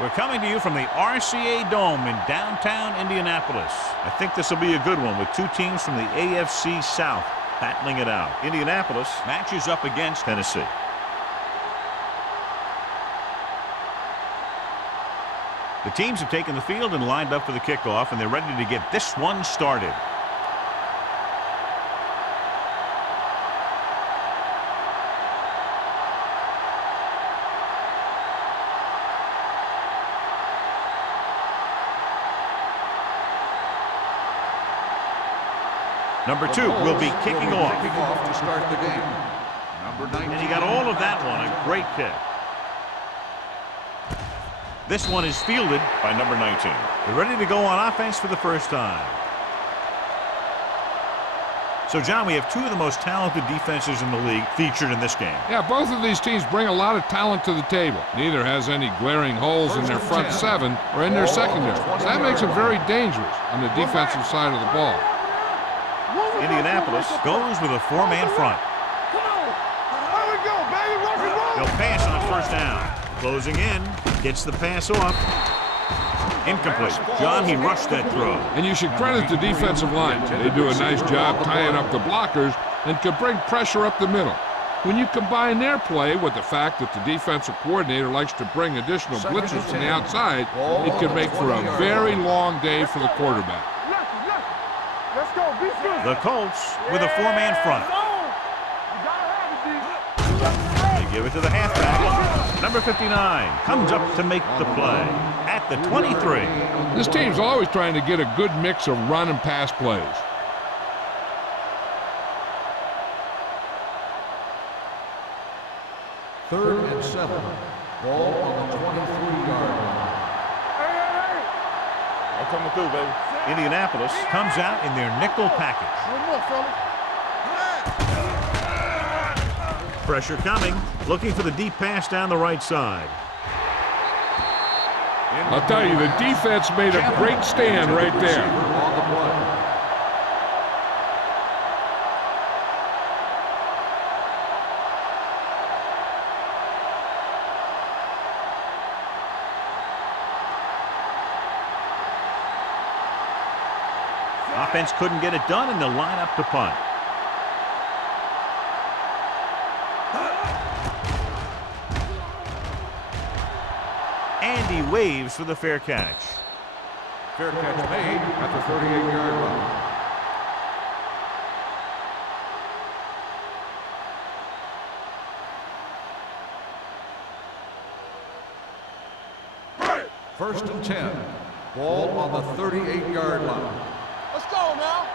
We're coming to you from the RCA Dome in downtown Indianapolis. I think this will be a good one with two teams from the AFC South battling it out. Indianapolis matches up against Tennessee. The teams have taken the field and lined up for the kickoff, and they're ready to get this one started. Number 2 will be kicking off. To start the game. Number 19. And he got all of that one. A great kick. This one is fielded by number 19. They're ready to go on offense for the first time. So, John, we have two of the most talented defenses in the league featured in this game. Yeah, both of these teams bring a lot of talent to the table. Neither has any glaring holes in their front seven or in their secondary. So that makes it very dangerous on the defensive side of the ball. Indianapolis goes with a four-man front. They'll pass on first down. Closing in, gets the pass off. Incomplete. John, he rushed that throw. And you should credit the defensive line. They do a nice job tying up the blockers and can bring pressure up the middle. When you combine their play with the fact that the defensive coordinator likes to bring additional blitzers from the outside, it can make for a very long day for the quarterback. The Colts with a four-man front. They give it to the halfback. Number 59 comes up to make the play at the 23. This team's always trying to get a good mix of run and pass plays. Third and 7. Ball on the 23-yard line. I'm coming through, baby. Indianapolis comes out in their nickel package. Pressure coming, looking for the deep pass down the right side. I'll tell you, the defense made a great stand right there. Offense couldn't get it done, and they'll line up to punt. Andy waves for the fair catch. Fair catch made at the 38-yard line. First and 10. Ball on the 38-yard line. Let's go now.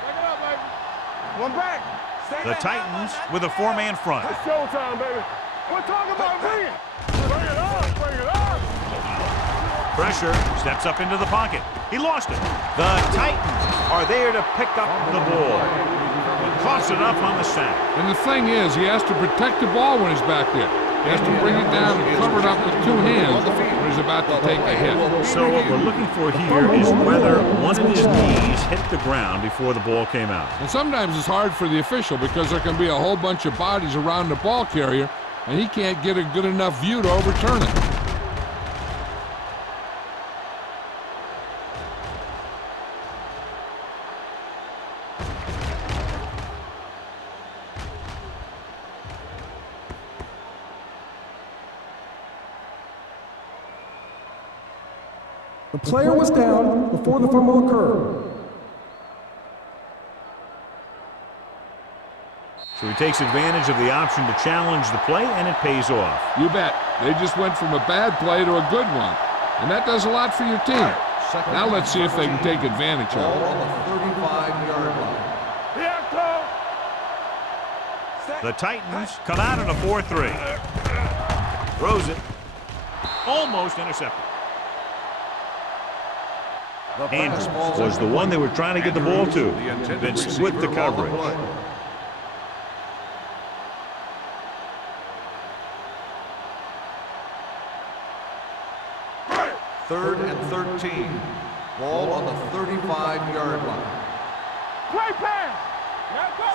Take it up, baby. One back. The Titans with a four-man front. It's showtime, baby. We're talking about bring it. Bring it up. Bring it up. Pressure, steps up into the pocket. He lost it. The Titans are there to pick up the ball. Coughs it up on the sack. And the thing is, he has to protect the ball when he's back there. He has to bring it down and cover it up with two hands when he's about to take a hit. So what we're looking for here is whether one of his knees hit the ground before the ball came out. And sometimes it's hard for the official because there can be a whole bunch of bodies around the ball carrier, and he can't get a good enough view to overturn it. The player was down before the fumble occurred. So he takes advantage of the option to challenge the play, and it pays off. You bet. They just went from a bad play to a good one, and that does a lot for your team. Now let's see if they can take advantage of it. Ball on the 35-yard line. The Titans come out in a 4-3. Throws it. Almost intercepted. And was the one they were trying to get the ball to. Vince with the coverage. Third and 13. Ball on the 35-yard line. Great pass.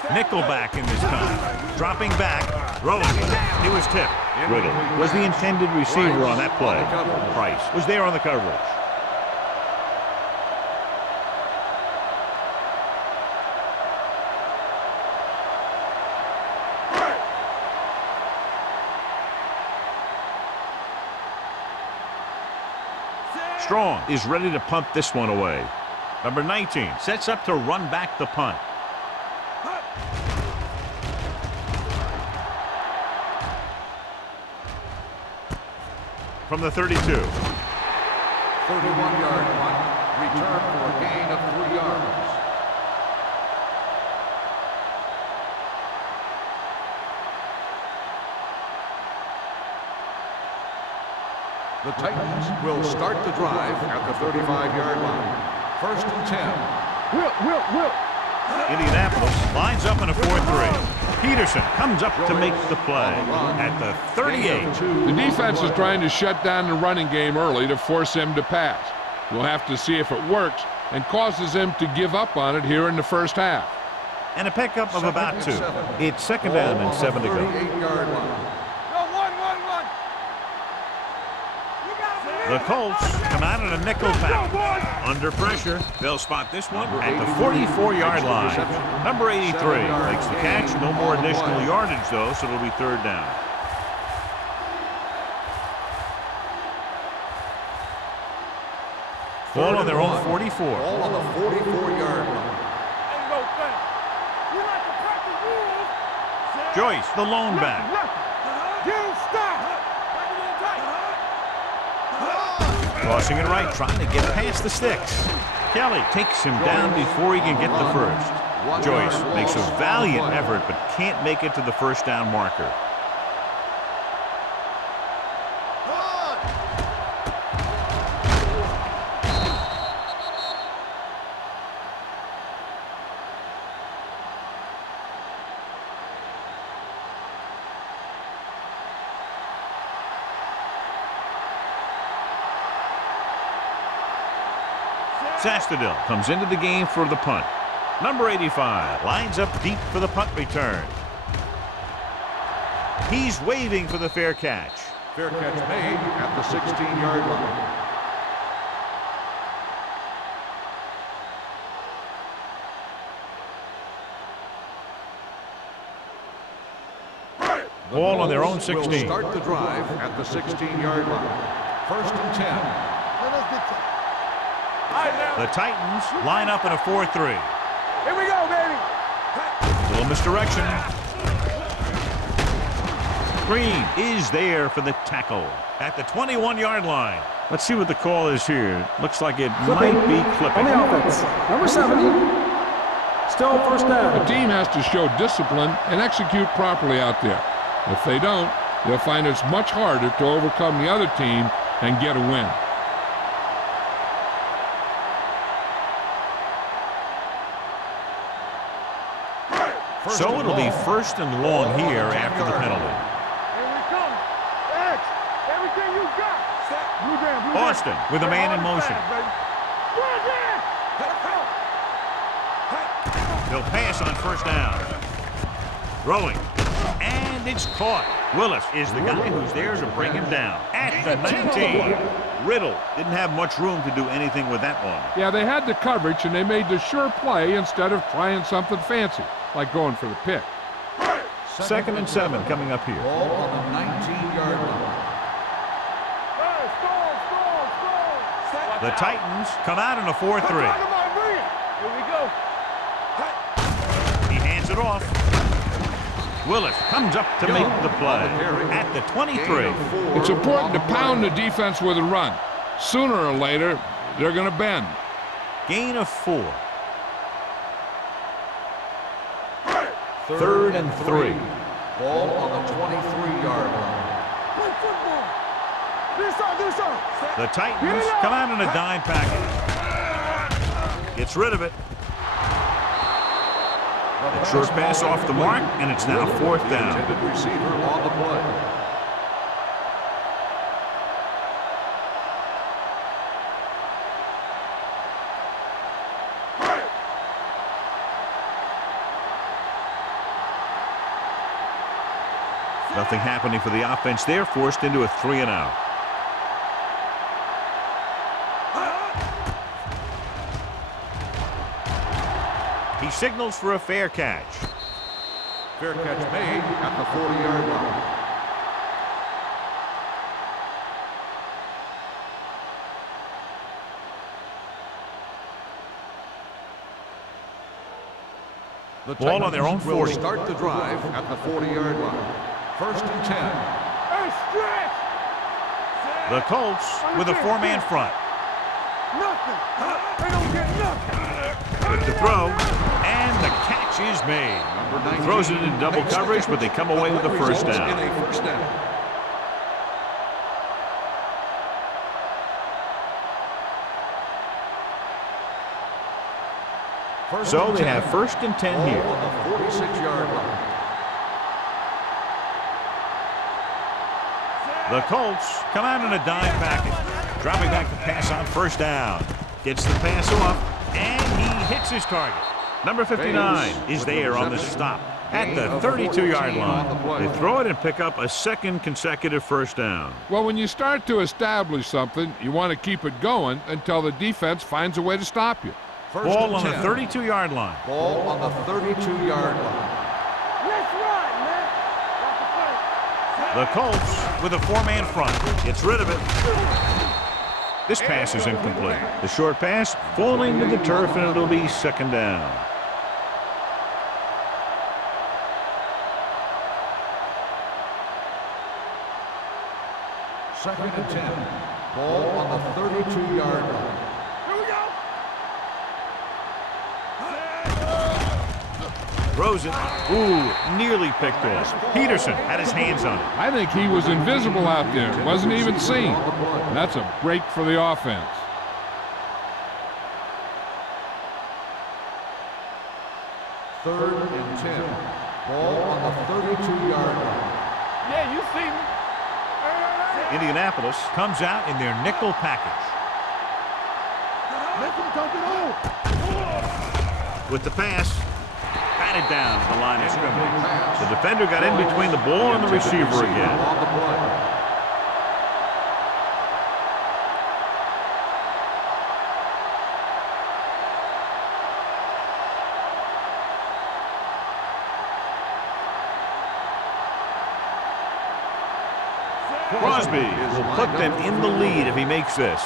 Nickelback in this time. Dropping back. Throwing. He was tipped. Riddle was the intended receiver on that play. Price was there on the coverage. Strong is ready to punt this one away. Number 19 sets up to run back the punt. From the 32. 31-yard punt. Return for a gain of 3 yards. The Titans will start the drive at the 35-yard line. 1st and 10. Will. Indianapolis lines up in a 4-3. Peterson comes up to make the play at the 38. The defense is trying to shut down the running game early to force him to pass. We'll have to see if it works and causes him to give up on it here in the first half. And a pickup of about 2. It's 2nd down and 7 to go. 38-yard line. The Colts come out in a nickel pack. Under pressure, they'll spot this one at the 44-yard line. Number 83 makes the catch. No more additional yardage, though, so it'll be 3rd down. Ball on their own 44. Ball on the 44-yard line. Joyce, the lone back. Crossing it right, trying to get past the sticks. Kelly takes him down before he can get the first. Joyce makes a valiant effort but can't make it to the 1st down marker. Sastadil comes into the game for the punt. Number 85 lines up deep for the punt return. He's waving for the fair catch. Fair catch made at the 16-yard line. Ball on their own 16. Will start the drive at the 16-yard line. 1st and 10. The Titans line up in a 4-3. Here we go, baby. Little misdirection. Green is there for the tackle at the 21-yard line. Let's see what the call is here. Looks like it might be clipping. On the offense, number 70. Still 1st down. The team has to show discipline and execute properly out there. If they don't, they'll find it's much harder to overcome the other team and get a win. So it'll be 1st and long here after the penalty. Here we come. X, everything you got. Blue down. Austin with a man in motion. They'll pass on 1st down. Throwing. And it's caught. Willis is the guy who's there to bring him down. At the 19. Riddle didn't have much room to do anything with that one. Yeah, they had the coverage, and they made the sure play instead of trying something fancy, like going for the pick. 2nd and 7 coming up here. Ball on the 19-yard line. The Titans come out in a 4-3. Here we go. He hands it off. Willis comes up to make the play at the 23. It's important to pound the defense with a run. Sooner or later, they're going to bend. Gain of 4. 3rd and 3. Ball on the 23-yard line. The Titans come out in a dime package. Gets rid of it. A short pass off the mark, and it's now 4th down. Intended receiver on the play. Nothing happening for the offense there, forced into a 3-and-out. He signals for a fair catch. Fair catch made at the 40-yard line. The Ball on their own 40. Will start the drive at the 40-yard line. 1st and 10. Hey, stretch! The Colts with a 4-man front. Nothing! They don't get nothing! With the throw, and the catch is made. He throws it in double coverage, but they come away with the first down. In a first down. So they have 1st and 10 here. On the 46-yard line. The Colts come out in a dime package. Dropping back the pass on 1st down. Gets the pass off, and he hits his target. Number 59 is there on the stop at the 32-yard line. They throw it and pick up a 2nd consecutive first down. Well, when you start to establish something, you want to keep it going until the defense finds a way to stop you. Ball on the 32-yard line. Ball on the 32-yard line. Let's run, man! The Colts with a 4-man front. Gets rid of it. This pass is incomplete. The short pass falling to the turf, and it'll be 2nd down. Second and 10. Ball on the 32-yard line. Here we go! Throws it. Ooh, nearly picked off. Peterson had his hands on it. I think he was invisible out there. Wasn't even seen. And that's a break for the offense. Third and 10. Ball on the 32-yard line. Yeah, you see me. Indianapolis comes out in their nickel package. Let them dump it on. With the pass, batted down at the line of scrimmage. The defender got in between the ball and the receiver again. On the play. Crosby will put them in the lead if he makes this.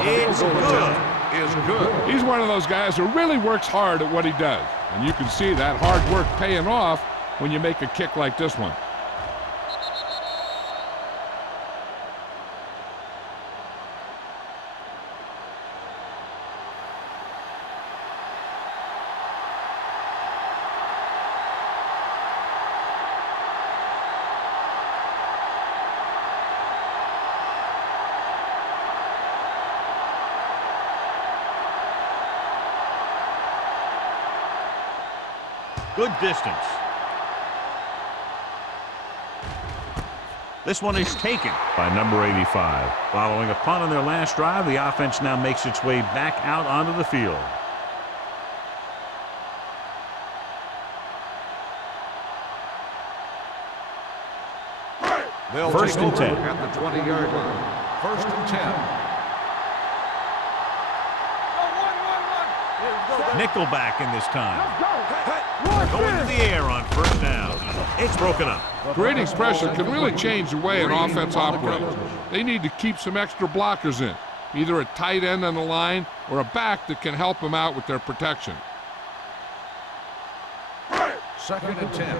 It's good. Is good. He's one of those guys who really works hard at what he does. And you can see that hard work paying off when you make a kick like this one. Good distance. This one is taken by number 85. Following a punt on their last drive, the offense now makes its way back out onto the field. They'll 1st take and over 10. at the 20-yard line. 1st and 10. Nickelback in this time. Let's go. Going to the air on 1st down. It's broken up. Creating pressure can really change the way an offense operates. They need to keep some extra blockers in, either a tight end on the line or a back that can help them out with their protection. 2nd and 10.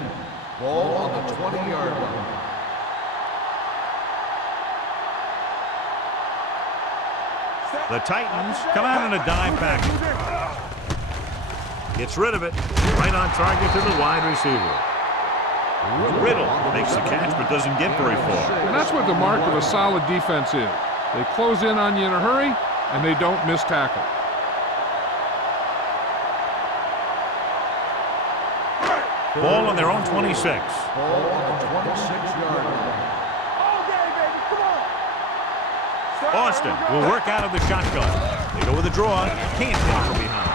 Ball on the 20-yard line. The Titans come out in a dime package. Gets rid of it. Right on target to the wide receiver. Riddle makes the catch but doesn't get very far. And that's what the mark of a solid defense is. They close in on you in a hurry, and they don't miss tackle. Ball on their own 26. Ball on the 26-yard line. All day, baby. Come on. Austin will work out of the shotgun. They go with a draw. Can't get from behind.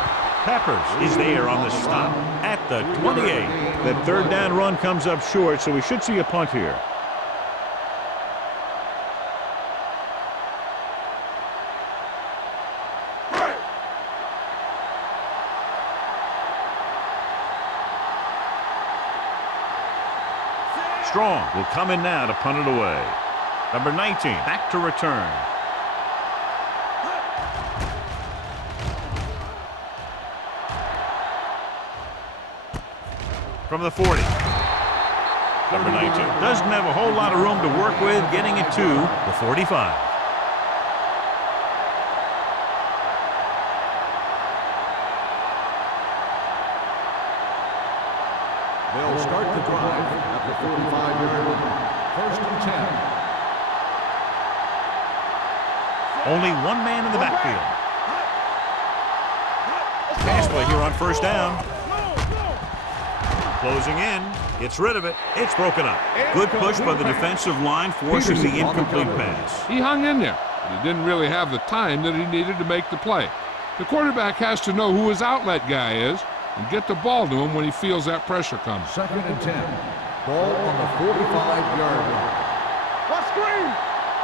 Peppers is there on the stop at the 28. That third down run comes up short, so we should see a punt here. Strong will come in now to punt it away. Number 19 back to return. From the 40. Number 19 doesn't have a whole lot of room to work with, getting it to the 45. They'll start the drive at the 45-yard line. First and 10. Only one man in the backfield. Pass play here on first down. Closing in, gets rid of it. It's broken up. Good push by the defensive line, forcing the incomplete pass. He hung in there, but he didn't really have the time that he needed to make the play. The quarterback has to know who his outlet guy is and get the ball to him when he feels that pressure coming. Second and 10. Ball on the 45-yard line. Let's scream!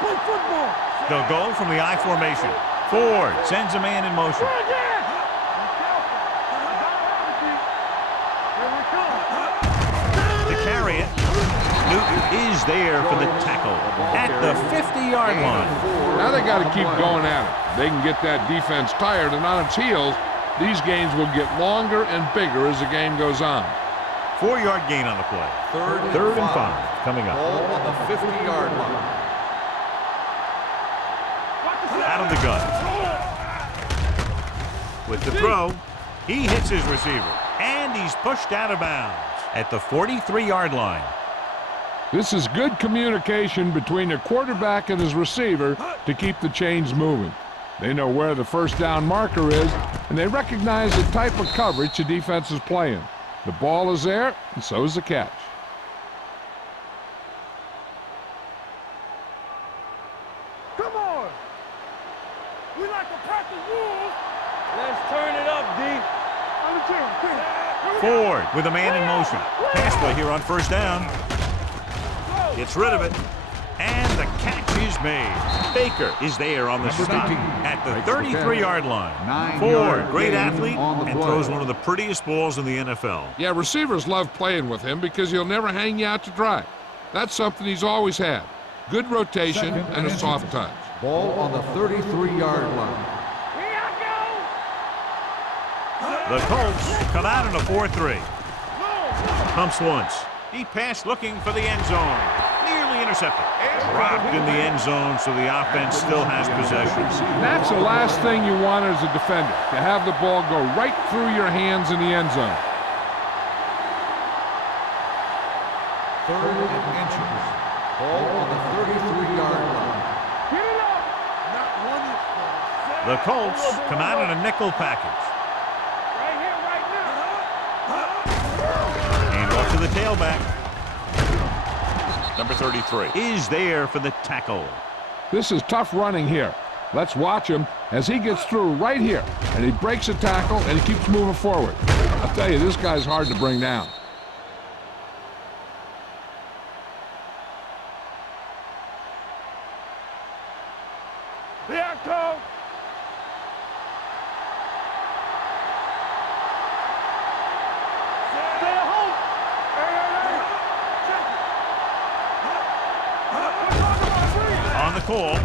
Play football! They'll go from the I formation. Ford sends a man in motion. To carry it, Newton is there for the tackle at the 50-yard line. Now they got to keep going at it. They can get that defense tired and on its heels. These games will get longer and bigger as the game goes on. 4-yard gain on the play. Third and five coming up. Ball on the 50-yard line. Out of the gun. With the throw, he hits his receiver, and he's pushed out of bounds at the 43-yard line. This is good communication between the quarterback and his receiver to keep the chains moving. They know where the first down marker is, and they recognize the type of coverage the defense is playing. The ball is there, and so is the catch. Come on! We like to practice rules! Let's turn it up, D. On the team. Ford with a man in motion. Pass play here on first down. Gets rid of it. And the catch is made. Baker is there on the stop at the 33-yard line. Ford, great athlete, and throws one of the prettiest balls in the NFL. Yeah, receivers love playing with him because he'll never hang you out to dry. That's something he's always had. Good rotation and a soft touch. Ball on the 33-yard line. The Colts come out in a 4-3. Pumps once. Deep pass looking for the end zone. Nearly intercepted. Dropped in the end zone, so the offense still has possession. That's the last thing you want as a defender, to have the ball go right through your hands in the end zone. Third and inches. Ball on the 33-yard line. Get it up! Not one is The Colts come out in a nickel package. right here, right now. And off to the tailback. Number 33 is there for the tackle. This is tough running here. Let's watch him as he gets through right here, and he breaks a tackle, and he keeps moving forward. I'll tell you, this guy's hard to bring down. Here it goes. Stay at home. On the call,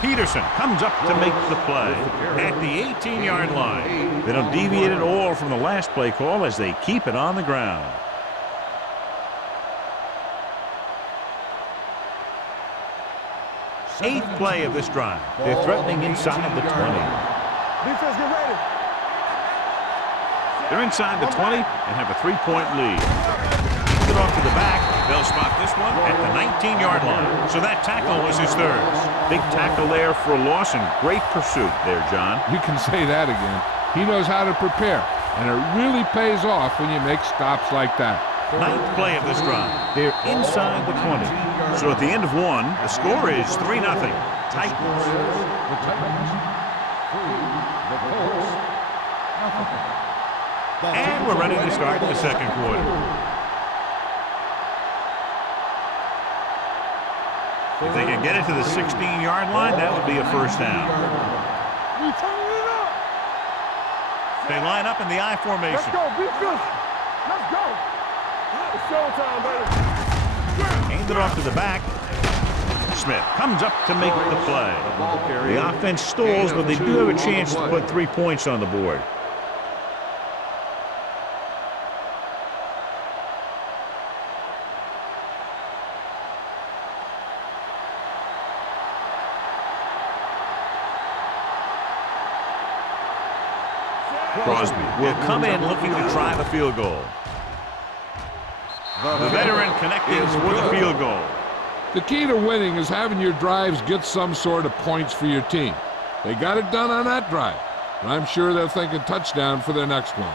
Peterson comes up to make the play at the 18-yard line. They don't deviate at all from the last play call as they keep it on the ground. Eighth play of this drive. They're threatening inside the 20. Defense, get ready. They're inside the 20 and have a 3-point lead. Keep it off to the back. They'll spot this one at the 19-yard line. So that tackle was his third. Big tackle there for a loss and great pursuit there, John. You can say that again. He knows how to prepare, and it really pays off when you make stops like that. Ninth play of this drive. They're inside the 20. So at the end of one, the score is 3-0. Titans. The Titans 3, the Colts 9. And we're ready to start the second quarter. If they can get it to the 16-yard line, that would be a first down. We turning it up. They line up in the I formation. Let's go, be good. Let's go. It's showtime, baby. Aimed it off to the back. Smith comes up to make the play. The offense stalls, but they do have a chance to put 3 points on the board. Crosby will come in looking to try the field goal. The veteran connecting for the field goal. The key to winning is having your drives get some sort of points for your team. They got it done on that drive, and I'm sure they're thinking touchdown for their next one.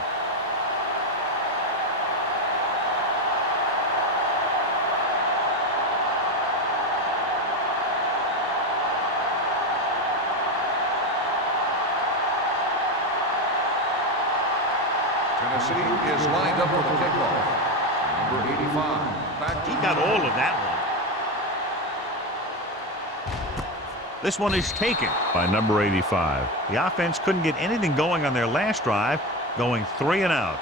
Tennessee is lined up for the kickoff. Number 85. He got all of that one. This one is taken by number 85. The offense couldn't get anything going on their last drive, going 3 and out.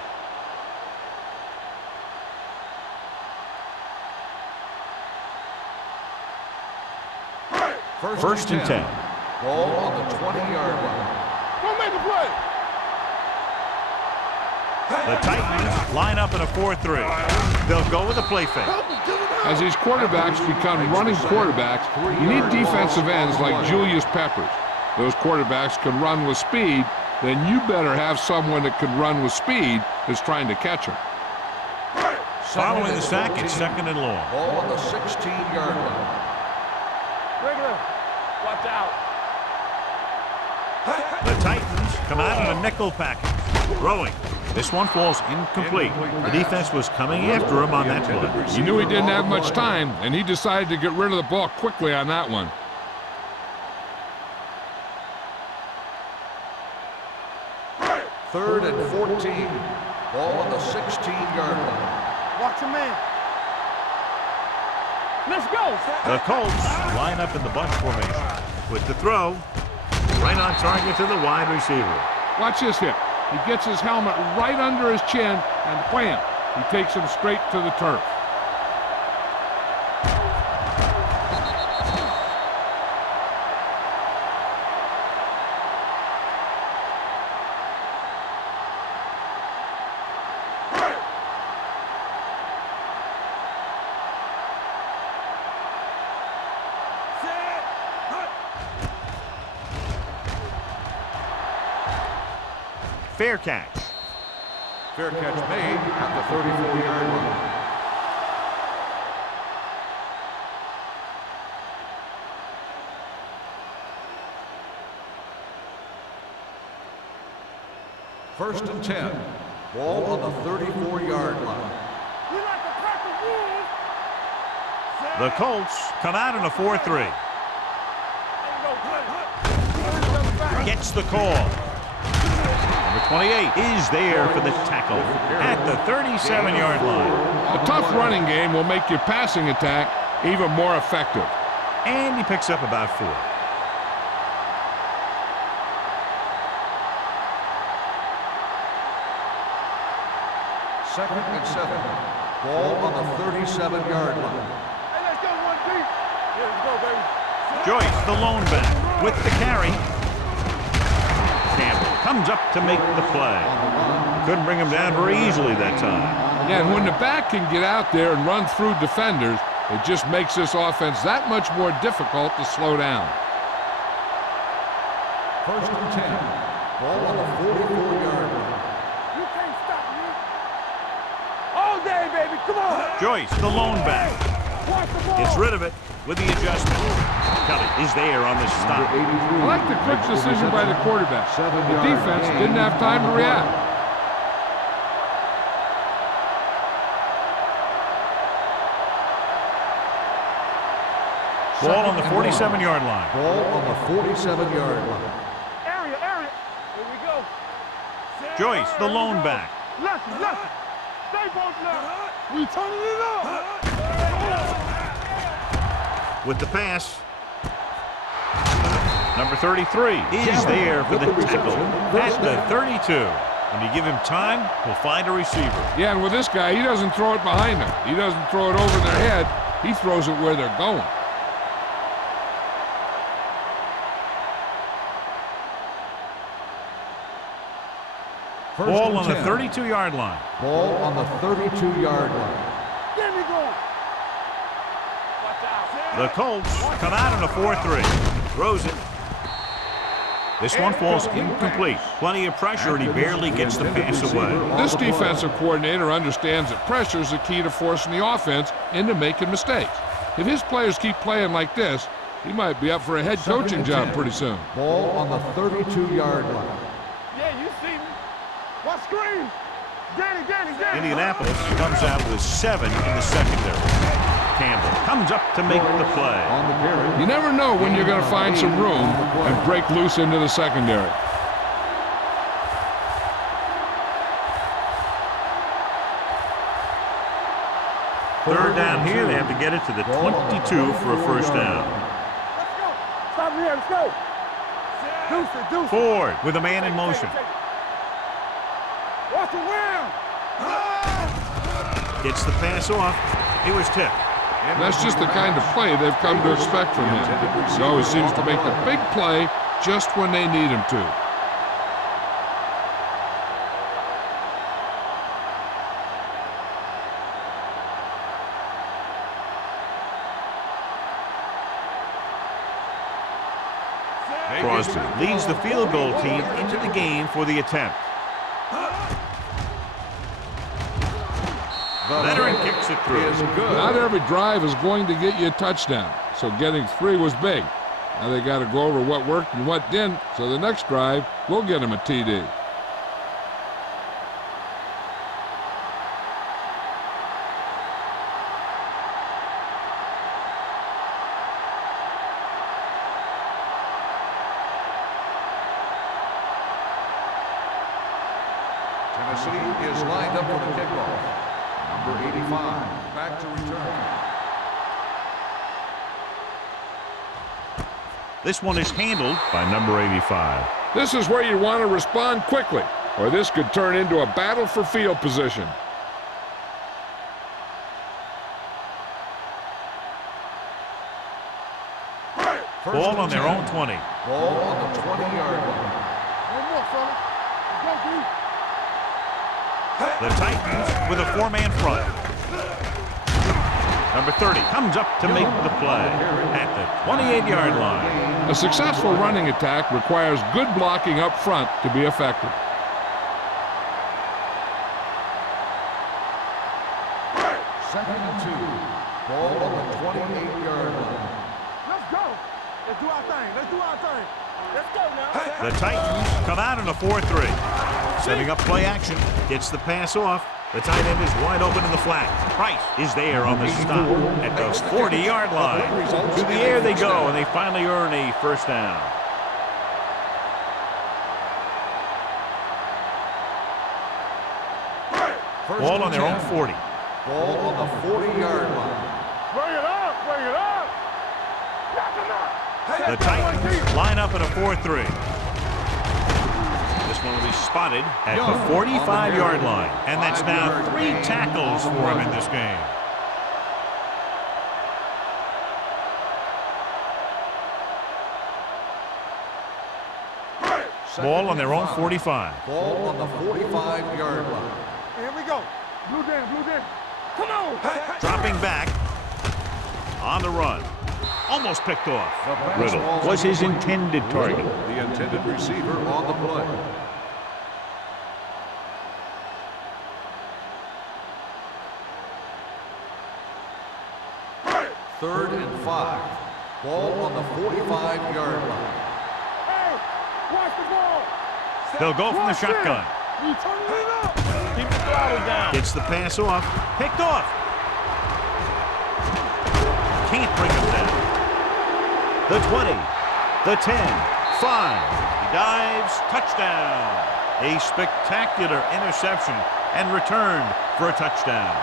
First and 10. Ball on the 20-yard line. Don't make a play. The Titans line up in a 4-3. They'll go with a play fake. As these quarterbacks become running quarterbacks, you need defensive ends like Julius Peppers. Those quarterbacks can run with speed, then you better have someone that can run with speed that's trying to catch them. Following the sack, it's second and long. Ball on the 16-yard line. Regular. Watch out. The Titans come out in a nickel package. Throwing. This one falls incomplete. The defense was coming after him on that play. He knew he didn't have much time, and he decided to get rid of the ball quickly on that one. Third and 14. Ball on the 16-yard line. Watch your man. Let's go. The Colts line up in the bunch formation. With the throw, right on target to the wide receiver. Watch this hit. He gets his helmet right under his chin, and wham, he takes him straight to the turf. Fair catch. Fair catch made at the 34-yard line. First and 10. Ball on the 34-yard line. We like to crack the rules. The Colts come out in a 4-3. Gets the call. Number 28 is there for the tackle at the 37-yard line. A tough running game will make your passing attack even more effective. And he picks up about 4. Second and 7. Ball on the 37-yard line. Hey, let's go one deep. Yeah, let's go, baby. Joyce, the lone back, with the carry. Campbell comes up to make the play. Couldn't bring him down very easily that time. Yeah, and when the back can get out there and run through defenders, it just makes this offense that much more difficult to slow down. First and 10. Ball on the 44-yard line. You can't stop me. All day, baby. Come on. Joyce, the lone back, Watch the ball. gets rid of it with the adjustment. Kelly is there on the stop. I like the quick decision by the quarterback. The defense didn't have time to react. Ball on the 47-yard line. Ball on the 47-yard line. Area. Here we go. Joyce, the lone back. Lucky. Stay both left. We turning it up. With the pass. Number 33 is there for the tackle at the 32. When you give him time, he'll find a receiver. Yeah, and with this guy, he doesn't throw it behind them. He doesn't throw it over their head. He throws it where they're going. Ball on the 32-yard line. Ball on the 32-yard line. There we go. The Colts come out on a 4-3. Throws it. This one falls incomplete. Plenty of pressure, and he barely gets the pass away. This defensive coordinator understands that pressure is the key to forcing the offense into making mistakes. If his players keep playing like this, he might be up for a head coaching job pretty soon. Ball on the 32-yard line. Yeah, you see me. What screen? Danny. Indianapolis comes out with 7 in the secondary. Campbell comes up to make the play. On the carry. You never know when you're going to find some room and break loose into the secondary. Third down here. They have to get it to the 22 for a first down. Let's go. Stop here. Let's go. Deuce it. Ford with a man in motion. Watch the rim. Gets the pass off. He was tipped. And that's just the kind of play they've come to expect from him. He always seems to make the big play just when they need him to. Crosby leads the field goal team into the game for the attempt. Veteran kicks it through. Not every drive is going to get you a touchdown, so getting 3 was big. Now they got to go over what worked and what didn't, so the next drive will get him a TD. Tennessee is lined up for the kickoff. Number 85, back to return. This one is handled by number 85. This is where you want to respond quickly, or this could turn into a battle for field position. Ball on their own 20. Ball on the 20-yard line. One more, fella. Let's go, D. The Titans with a 4-man front. Number 30 comes up to make the play at the 28-yard line. A successful running attack requires good blocking up front to be effective. Second and 2. Ball on the 28-yard line. Let's go. Let's do our thing. Let's go now. The Titans come out in a 4-3. Setting up play action. Gets the pass off. The tight end is wide open in the flat. Price is there on the stop at the 40-yard line. To the air they go, and they finally earn a first down. Ball on their own 40. Ball on the 40-yard line. Bring it up. The Titans line up in a 4-3. This one will be spotted at the 45-yard line. And that's now 3 tackles for him in this game. Ball on their own 45. Ball on the 45-yard line. Here we go. Blue den. Come on. Dropping back on the run. Almost picked off. Riddle was his intended target. The intended receiver on the play. Third and 5. Ball on the 45-yard line. Hey, watch the ball. They'll go from the shotgun. We turning it up. Keep the throttle down. Gets the pass off. Picked off. Can't bring him down. The 20. The 10. 5. He dives. Touchdown. A spectacular interception and returned for a touchdown.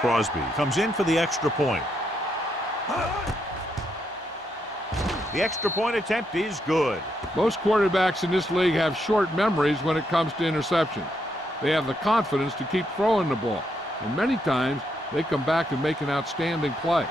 Crosby comes in for the extra point. The extra point attempt is good. Most quarterbacks in this league have short memories when it comes to interceptions. They have the confidence to keep throwing the ball, and many times they come back and make an outstanding play.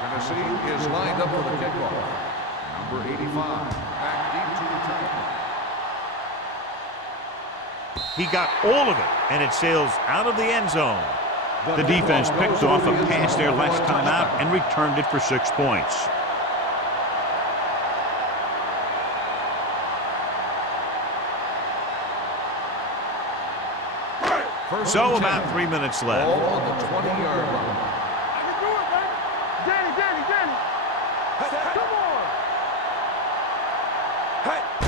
Tennessee is lined up for the kickoff. Number 85, back deep to return. He got all of it, and it sails out of the end zone. The defense picked off a pass there last time out and returned it for 6 points. So about 3 minutes left. Ball on the 20-yard line. I can do it, baby. Danny. Come on.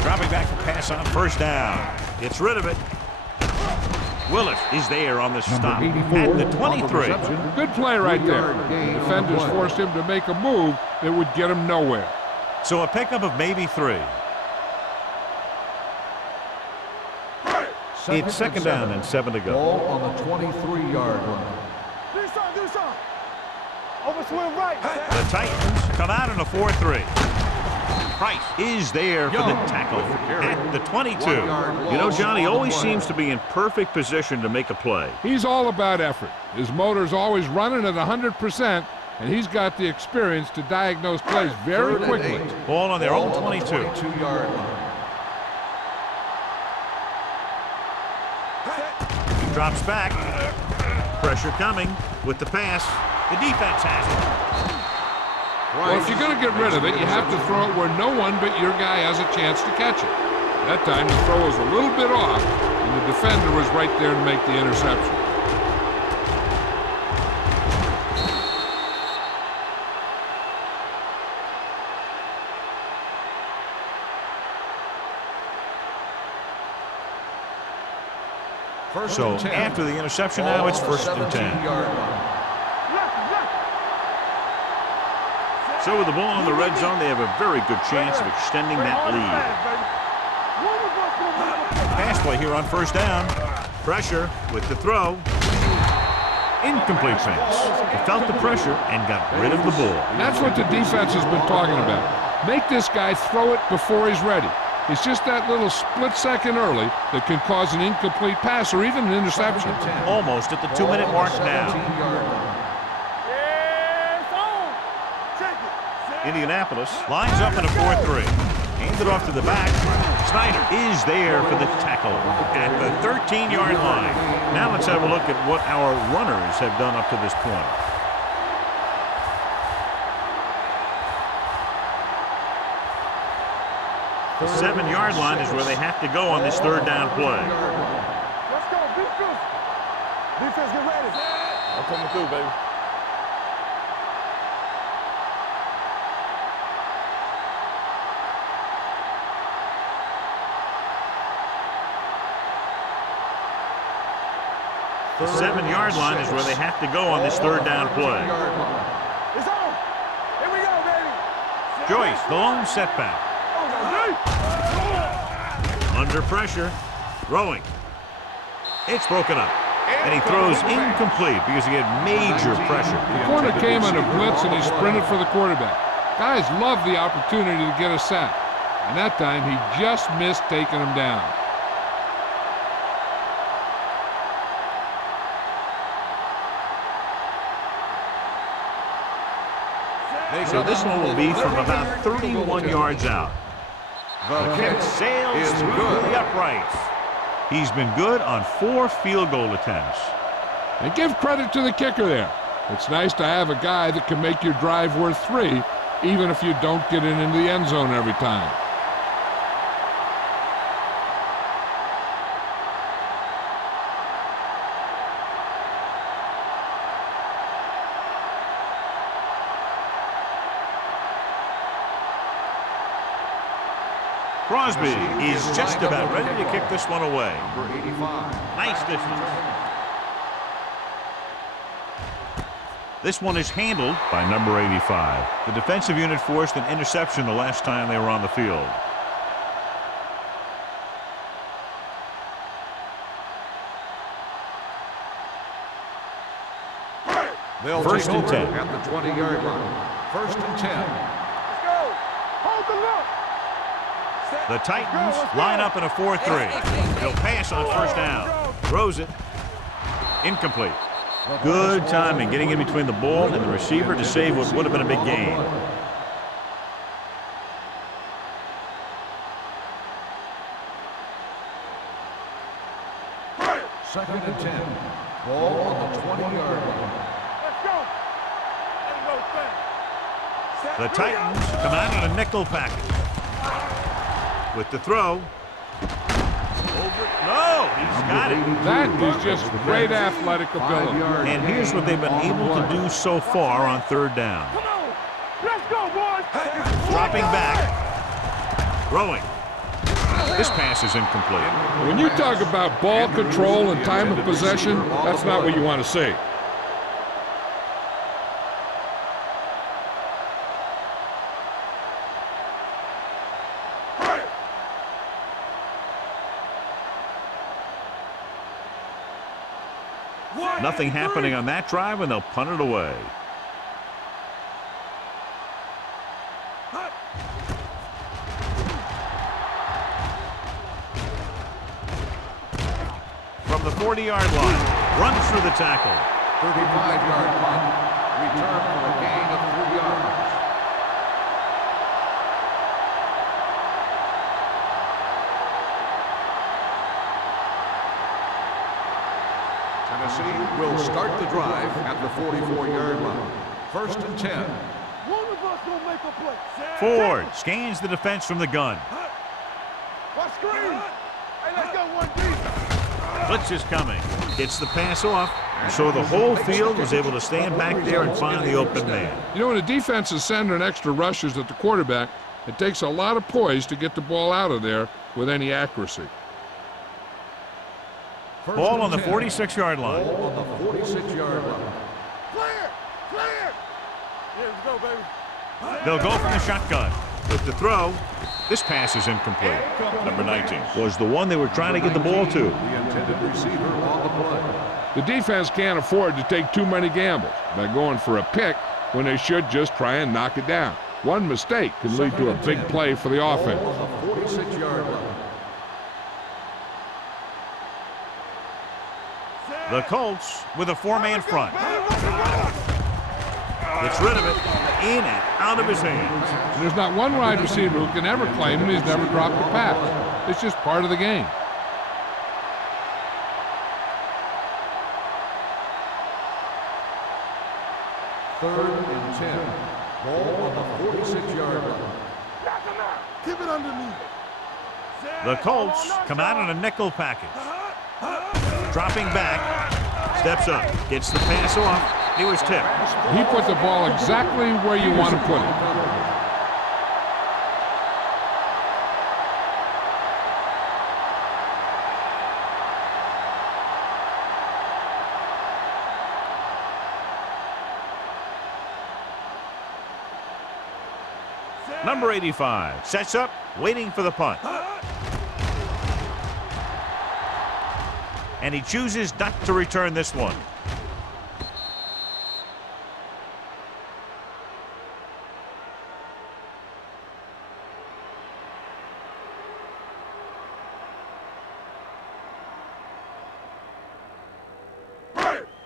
Dropping back to pass on first down. Gets rid of it. Willis is there on the stop at the 23. Good play right there. Defenders forced him to make a move that would get him nowhere. So a pickup of maybe 3. It's second down and 7 to go. Ball on the 23-yard line. Do something. Over swing right. The Titans come out in a 4-3. Price is there for the tackle at the 22. You know, Johnny always seems to be in perfect position to make a play. He's all about effort. His motor's always running at 100%, and he's got the experience to diagnose plays very quickly. Ball on their own 22. 22-yard line. Drops back. Pressure coming with the pass. The defense has it. Well, if you're going to get rid of it, you have to throw it where no one but your guy has a chance to catch it. That time the throw was a little bit off, and the defender was right there to make the interception. So after the interception now, it's first and 10. So with the ball in the red zone, they have a very good chance of extending that lead. Pass play here on first down. Pressure with the throw. Incomplete pass. He felt the pressure and got rid of the ball. That's what the defense has been talking about. Make this guy throw it before he's ready. It's just that little split second early that can cause an incomplete pass or even an interception. Almost at the 2-minute mark now. Indianapolis lines up in a 4-3. Handed off to the back. Snyder is there for the tackle at the 13-yard line. Now let's have a look at what our runners have done up to this point. The 7-yard line is where they have to go on this third down play. Let's go, defense. Defense, get ready. I'm coming through, baby. The 7-yard line is where they have to go on this third down play. It's on. Here we go, baby. Joyce, the lone setback. Under pressure, throwing. It's broken up, and he throws incomplete because he had major pressure. The corner came on a blitz, and he sprinted for the quarterback. Guys love the opportunity to get a sack, and that time he just missed taking him down. So this one will be from about 31 yards out. The kick sails through the uprights. He's been good on 4 field goal attempts. And give credit to the kicker there. It's nice to have a guy that can make your drive worth 3, even if you don't get it into the end zone every time. Crosby is just about ready to kick this one away. Number 85. Nice distance. This one is handled by number 85. The defensive unit forced an interception the last time they were on the field. They'll First take and over 10. at the 20-yard line. First and 10. Let's go. Hold the look. The Titans line up in a 4-3. He'll pass on first down. Throws it. Incomplete. Good timing getting in between the ball and the receiver to save what would have been a big gain. Second and 10. Ball on the 20-yard line. Let's go. Ain't no thing. The Titans come out in a nickel package. With the throw. Over. No, he's got it. That is just great athletic ability. And here's what they've been able to do so far on third down. Come on. Let's go, boys. Dropping back. Throwing. This pass is incomplete. When you talk about ball control and time of possession, that's not what you want to see. Nothing happening on that drive, and they'll punt it away. From the 40-yard line, runs through the tackle. 35-yard punt. Return for a gain of 3 yards. Tennessee will start the drive at the 44-yard line. First and 10. One of us gonna make a play. Ford scans the defense from the gun. Watch screen. Hey, let's go one deep. Blitz is coming. Gets the pass off. So the whole field was able to stand back there and find the open man. You know, when a defense is sending extra rushers at the quarterback, it takes a lot of poise to get the ball out of there with any accuracy. First Ball and on the 10. 46-yard line. Ball on the 46-yard line. Clear. Clear. Yeah, let's go, baby. They'll go from the shotgun. With the throw, this pass is incomplete. Number 19 was the one they were trying to get the ball to. The intended receiver on the play. The defense can't afford to take too many gambles by going for a pick when they should just try and knock it down. One mistake can lead to a big play for the offense. Ball on the 46-yard line. The Colts with a four-man front. Gets rid of it. In and out of his hands. And there's not one wide receiver who can ever claim he's never dropped a pass. It's just part of the game. Third and 10. Ball on the 46-yard line. Knock him out. Keep it underneath. The Colts come out in a nickel package. Dropping back. Steps up. Gets the pass off. He was tipped. He put the ball exactly where you want to put it. Number 85 sets up, waiting for the punt. And he chooses not to return this one.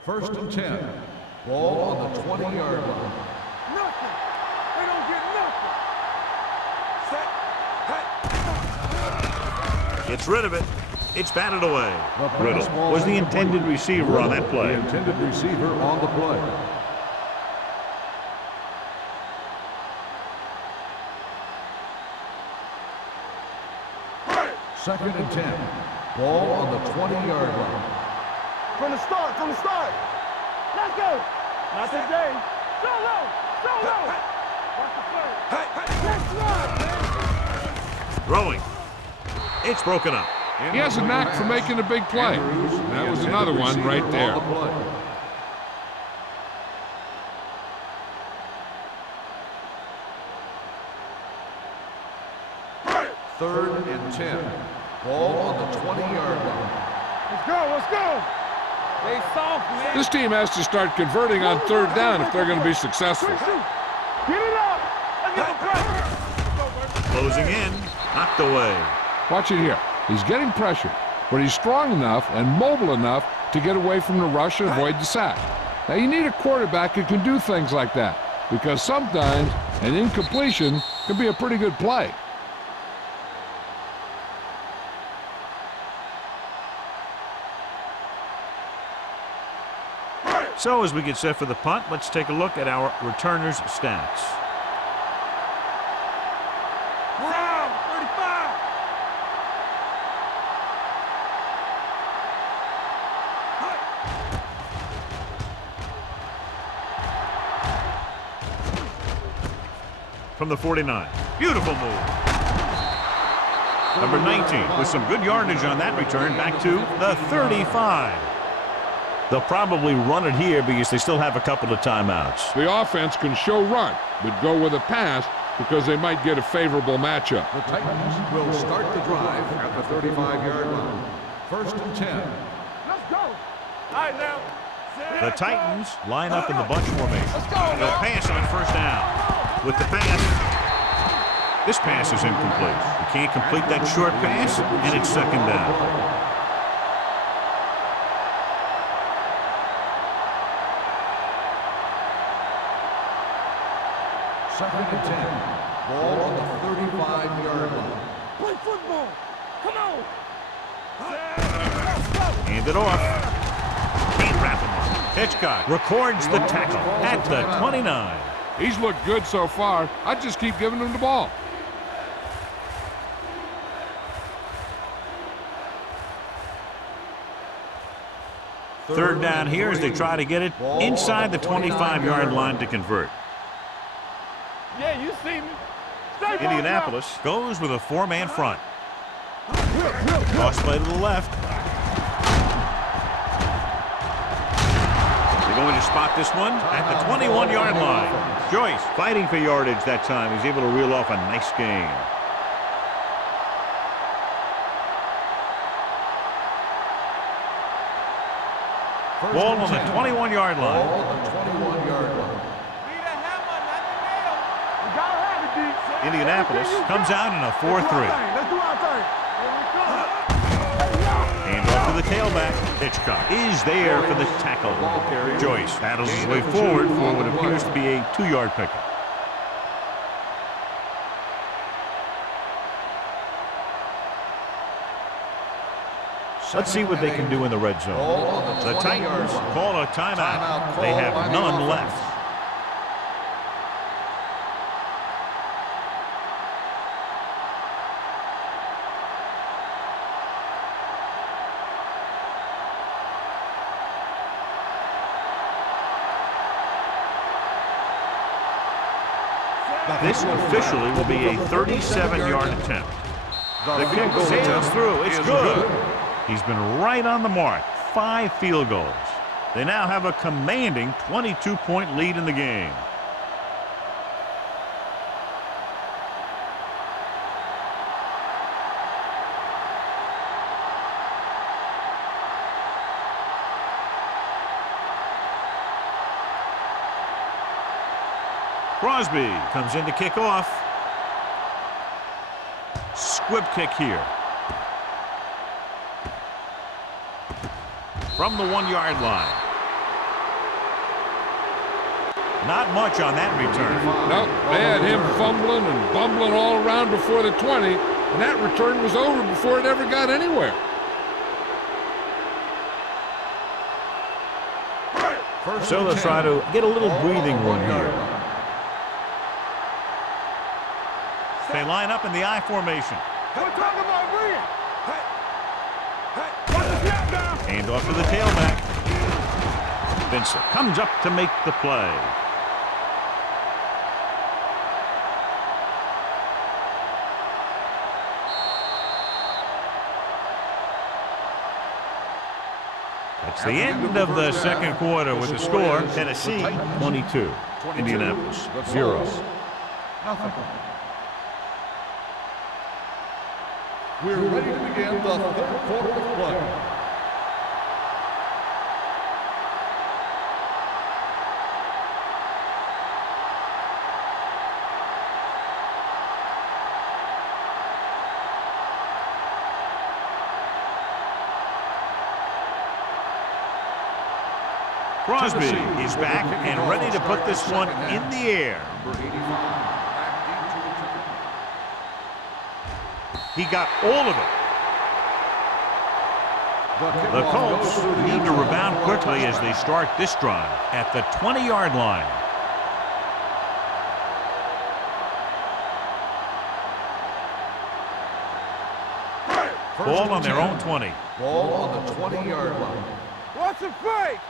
First and 10. Ball on the 20-yard line. Nothing. They don't get nothing. Set. Gets rid of it. It's batted away. Riddle was the intended receiver on that play. The intended receiver on the play. Second and 10. Ball on the 20-yard line. From the start. Let's go. Not today. So low. Watch the play. Let's run, man. Throwing. It's broken up. He has a knack for making a big play. And that was another one right there. Third and 10. Ball on the 20-yard line. Let's go, let's go. They soft, man. This team has to start converting on third down if they're going to be successful. Get it up. Let's get the pressure. Closing in. Knocked away. Watch it here. He's getting pressure, but he's strong enough and mobile enough to get away from the rush and avoid the sack. Now, you need a quarterback who can do things like that, because sometimes an incompletion can be a pretty good play. So as we get set for the punt, let's take a look at our returners' stats. Down, 35. From the 49. Beautiful move. Number 19 with some good yardage on that return back to the 35. They'll probably run it here because they still have a couple of timeouts. The offense can show run, but go with a pass because they might get a favorable matchup. The Titans will start the drive at the 35-yard line. First and 10. Let's go. All right, now. The Titans line up in the bunch formation. They'll pass on first down. With the pass, this pass is incomplete. You can't complete that short pass, and it's second down. Second and 10. Ball on the 35-yard line. Play football. Come on. Hand it off. Can't wrap him up. Hitchcock records the tackle at the 29. He's looked good so far. I just keep giving him the ball. Third down here as they try to get it inside the 25-yard line to convert. Yeah, you see me. Stay Indianapolis goes with a four-man front. Cross play to the left. They're going to spot this one at the 21-yard line. Joyce fighting for yardage that time. He's able to reel off a nice gain. Ball on the 21-yard line. Ball on the 21-yard line. Indianapolis comes out in a 4-3. Let's do our thing. Hand off to the tailback. Hitchcock is there for the tackle. Joyce battles his way forward for what appears to be a 2-yard pickup. Let's see what they can do in the red zone. The Titans call a timeout. They have none left. This officially will be a 37-yard attempt. The kick sails through. It's good. He's been right on the mark. 5 field goals. They now have a commanding 22-point lead in the game. Crosby comes in to kick off. Squib kick here. From the 1-yard line. Not much on that return. Nope, they had him fumbling and bumbling all around before the 20, and that return was over before it ever got anywhere. So they'll try to get a little breathing room here. They line up in the I formation. We're talking about breathing. Watch the snap down. Hand off to the tailback. Vincent comes up to make the play. That's the end of the second quarter with the score, Tennessee 22, Indianapolis 0. Nothing. We're ready to begin the third quarter of play. Crosby is back and ready to put this one in the air. He got all of it. The Colts need to rebound quickly as they start this drive at the 20-yard line. Ball on their own 20. Ball on the 20-yard line. What's the fake?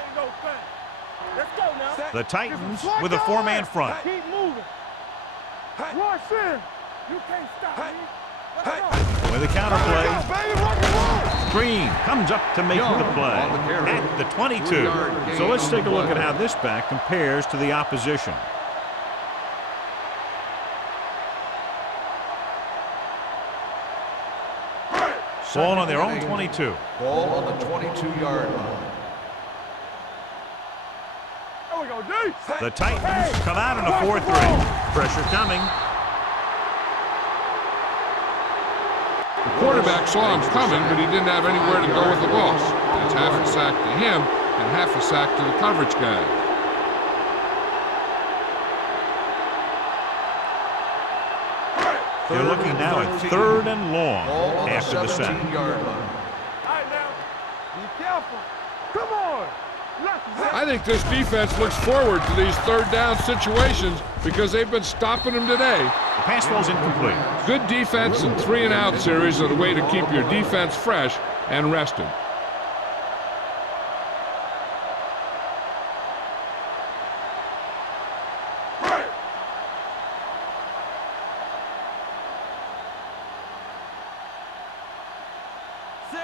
Ain't no thing. Let's go now. The Titans with a four-man front. Keep moving. Rush in. You can't stop me. With a counter play. Green comes up to make the play at the 22. So let's take a look at how this back compares to the opposition. Ball on their own 22. Ball on the 22-yard line. There we go, D. The Titans come out in a 4-3. Pressure coming. The quarterback saw him coming, but he didn't have anywhere to go with the ball. That's half a sack to him and half a sack to the coverage guy. They're looking now at 3rd and long after the sack. All right, now. Be careful. Come on. I think this defense looks forward to these third down situations because they've been stopping them today. The pass ball's incomplete. Good defense and 3-and-out series are the way to keep your defense fresh and rested.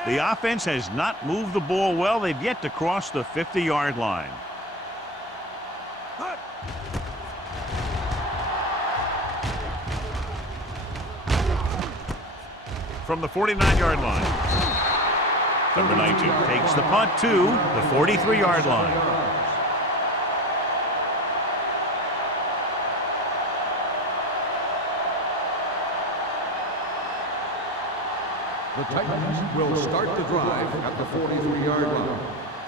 The offense has not moved the ball well. They've yet to cross the 50-yard line. From the 49-yard line, number 19 takes the punt to the 43-yard line. The Titans will start the drive at the 43-yard line.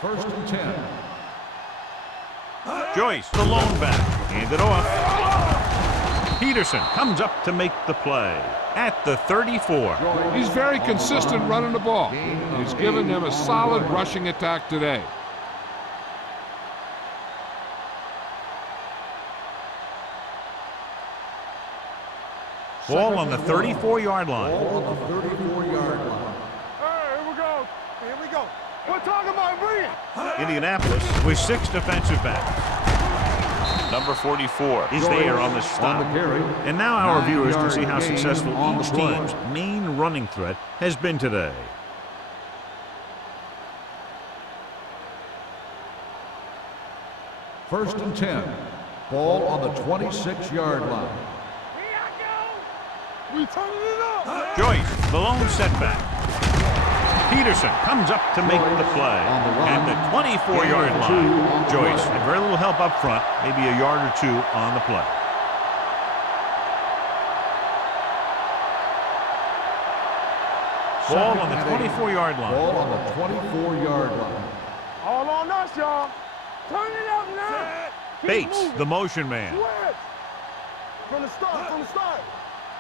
1st and 10. Joyce, the lone back, hand it off. Peterson comes up to make the play at the 34. He's very consistent running the ball. He's given them a solid rushing attack today. Ball on the 34-yard line. Ball on the 34-yard line. Hey, here we go. Here we go. We're talking about bringing. Indianapolis with 6 defensive backs. Number 44 is there on the stop. And now our viewers can see how successful each team's main running threat has been today. First and 10. Ball on the 26-yard line. We turning it up. Joyce, the lone setback. Peterson comes up to make the play at the 24-yard line. Joyce had very little help up front, maybe a yard or two on the play. Ball on the 24-yard line. Ball on the 24-yard line. All on us, y'all. Turn it up now. Keep Bates, moving. the motion man. Switch. From the start,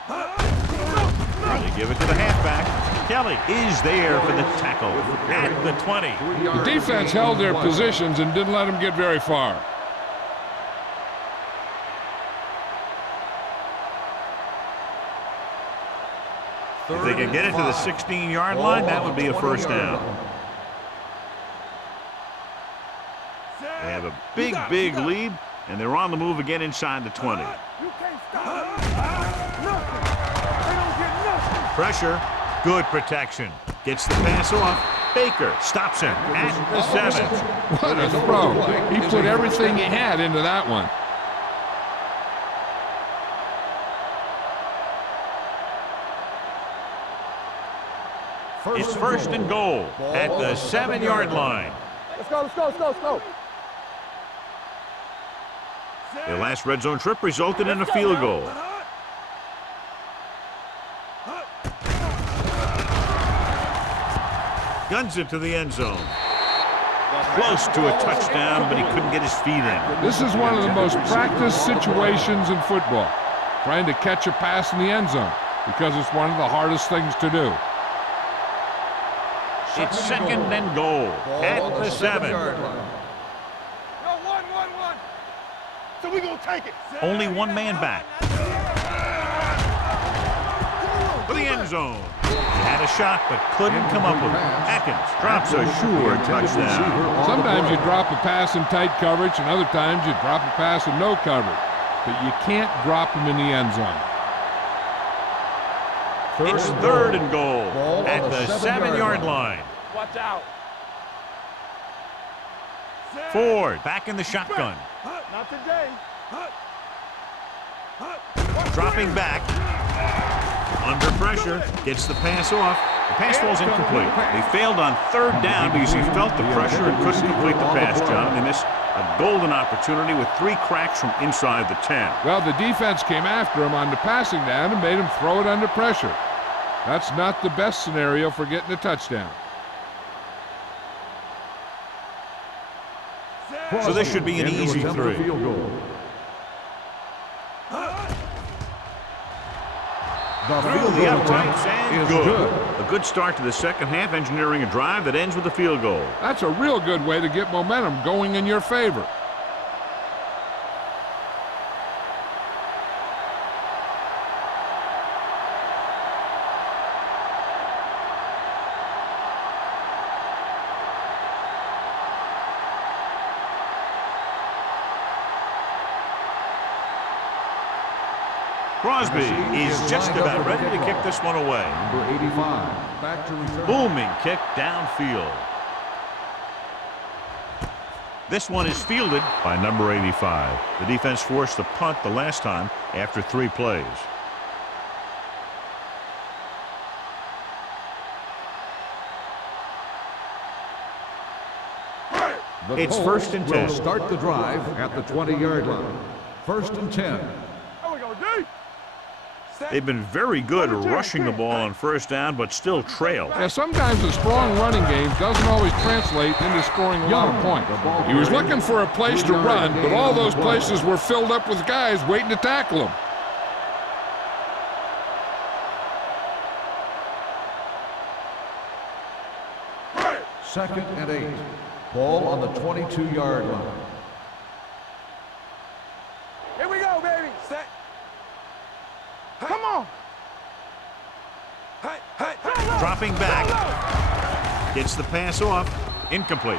They give it to the halfback. Kelly is there for the tackle at the 20. The defense held their positions and didn't let them get very far. If they can get it to the 16-yard line, that would be a first down. They have a big lead, and they're on the move again inside the 20. You can't stop. Nothing. They don't get nothing. Pressure, good protection. Gets the pass off. Baker stops him at the 7. What a throw. He put everything he had into that one. It's first and goal at the 7-yard line. Let's go, let's go, let's go, let's go. Their last red zone trip resulted in a field goal. Guns it to the end zone. Close to a touchdown, but he couldn't get his feet in. This is one of the most practiced situations in football, trying to catch a pass in the end zone, because it's one of the hardest things to do. It's second and goal at the 7. Yo, one. So we gonna take it. Only one man back. For the end zone. He had a shot, but couldn't come up with it. Atkins drops a sure touchdown. Sometimes you drop a pass in tight coverage, and other times you drop a pass in no coverage. But you can't drop them in the end zone. It's third and goal at the 7-yard line. Watch out. Ford back in the shotgun. Not today. Dropping back. Under pressure. Gets the pass off. The pass falls incomplete. They failed on third down because he felt the pressure and couldn't complete the pass, John. They missed a golden opportunity with 3 cracks from inside the 10. Well, the defense came after him on the passing down and made him throw it under pressure. That's not the best scenario for getting a touchdown. So this should be an easy 3. Through the uprights and good. A good start to the second half, engineering a drive that ends with a field goal. That's a real good way to get momentum going in your favor. Crosby is just about ready to kick this one away. Number 85, back to return. Booming kick downfield. This one is fielded by number 85. The defense forced the punt the last time after 3 plays. It's first and 10. Will start the drive at the 20-yard line. First and 10. There we go, D. They've been very good rushing the ball on first down, but still trail. Yeah, sometimes a strong running game doesn't always translate into scoring a lot of points. He was looking for a place to run, but all those places were filled up with guys waiting to tackle him. Second and 8. Ball on the 22-yard line. Here we go, baby. Set. Come on. Dropping back. Gets the pass off. Incomplete.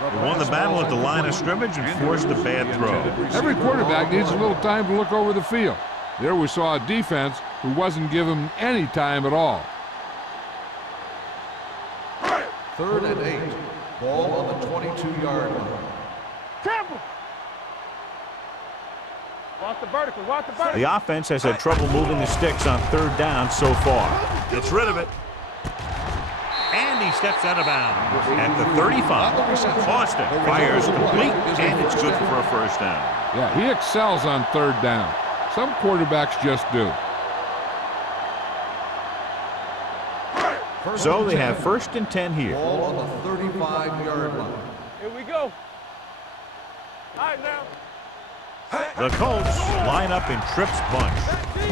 They won the battle at the line of scrimmage and forced a bad throw. Every quarterback needs a little time to look over the field. There we saw a defense who wasn't given any time at all. Third and 8. Ball on the 22-yard line. Campbell. Watch the vertical. Watch the vertical. The offense has had trouble moving the sticks on third down so far. Gets rid of it. And he steps out of bounds at the 35. Austin fires complete, and it's good for a first down. Yeah, he excels on third down. Some quarterbacks just do. So they have first and 10 here. Ball on the 35-yard line. Here we go. All right, now. The Colts line up in trips bunch.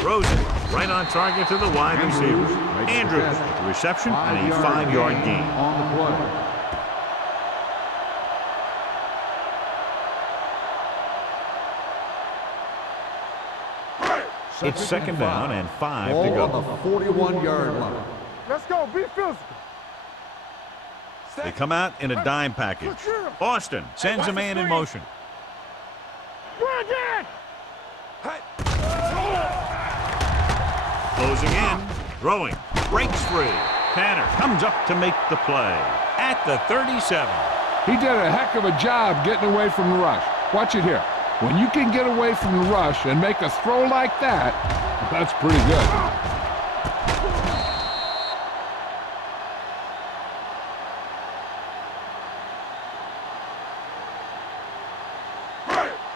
Throws it right on target to the wide receiver. Andrews with the reception and a 5-yard gain. On the play. It's second down and 5 to Ball go. on the 41-yard line. Let's go. Be physical. They come out in a dime package. Austin sends a man in motion. Closing in, throwing, breaks free. Tanner comes up to make the play. at the 37. He did a heck of a job getting away from the rush. Watch it here. When you can get away from the rush and make a throw like that, that's pretty good.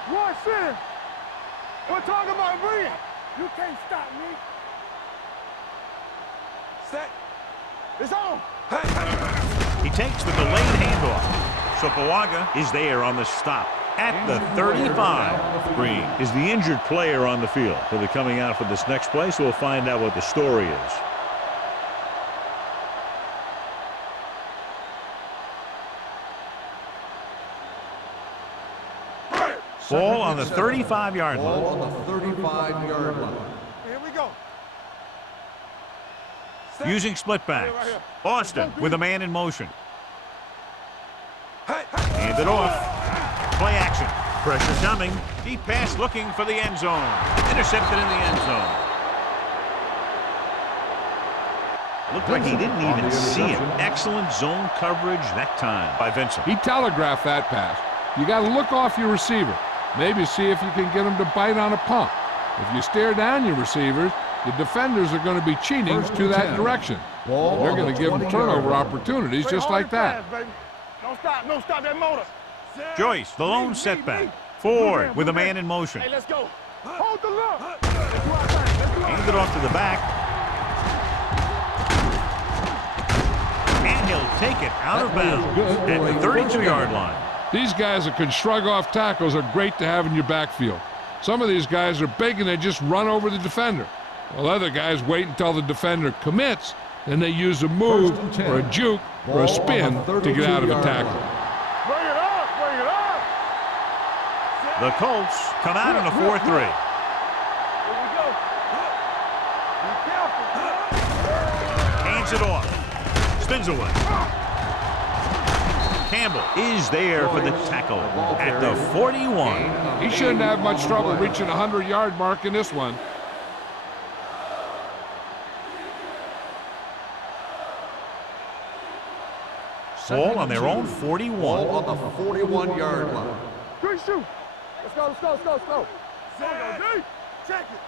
Rush in. We're talking about bringing. You can't stop me. Set. It's on. He takes the delayed handoff. So Pawaga is there on the stop at the 35. Green is the injured player on the field. He'll be coming out for this next play, so we'll find out what the story is. Ball on the 35-yard line. Ball on the 35-yard line. Here we go. Using split backs. Austin with a man in motion. Hand it off. Play action. Pressure coming. Deep pass looking for the end zone. Intercepted in the end zone. Looked like he didn't even see him. Excellent zone coverage that time by Vincent. He telegraphed that pass. You got to look off your receiver. Maybe see if you can get him to bite on a pump. If you stare down your receivers, the defenders are going to be cheating to that direction. They're going to give them turnover opportunities just like that. Don't stop that motor. Joyce, the lone setback. Ford with a man in motion. Hey, let's go. Hold the look. Let's do our thing. Let's do our Hand it off to the back. And he'll take it out of bounds at the 32-yard line. These guys that can shrug off tackles are great to have in your backfield. Some of these guys are big and they just run over the defender. While other guys wait until the defender commits, then they use a move or a juke or a spin to get out of a tackle. Bring it up. Bring it up. The Colts come out in a 4-3. Here we go. Be careful. Hands it off. Spins away. Campbell is there for the tackle at the 41. He shouldn't have much trouble reaching the 100-yard mark in this one. Ball on their own 41. Ball on the 41-yard line. Good shoot. Let's go. Let's go. Let's go. Let's go. Go, D. Check it.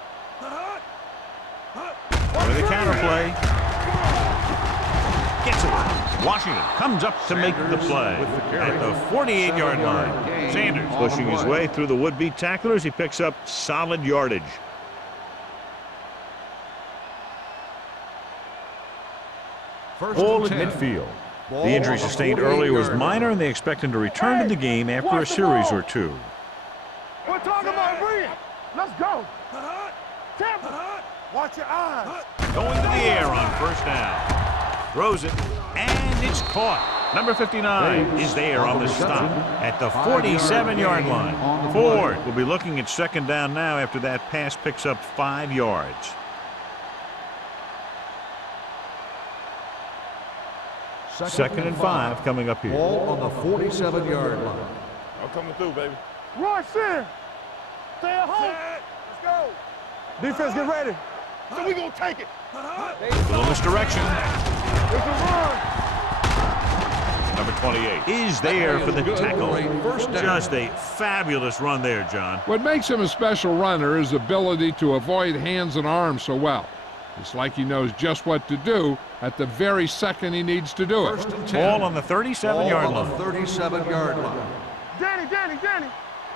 With a counterplay. Gets it. Washington comes up to make the play at the 48-yard line. Sanders pushing his way through the would-be tacklers. He picks up solid yardage. Ball at midfield. The injury sustained earlier was minor, and they expect him to return to the game after a series or two. We're talking about bringing. Let's go. Careful. Watch your eyes. Going to the air on first down. Throws it, and it's caught. Number 59 is there on the stop at the 47-yard line. Ford will be looking at second down now after that pass picks up 5 yards. Second and 5 coming up here. Ball on the 47-yard line. I'm coming through, baby. Rush in. Stay at home. Let's go. Defense, get ready. So we gonna take it. Little misdirection. It's a run. Number 28 is there for the tackle. Just a fabulous run there, John. What makes him a special runner is the ability to avoid hands and arms so well. It's like he knows just what to do at the very second he needs to do it. Ball on the 37-yard line. 37-yard line. Danny.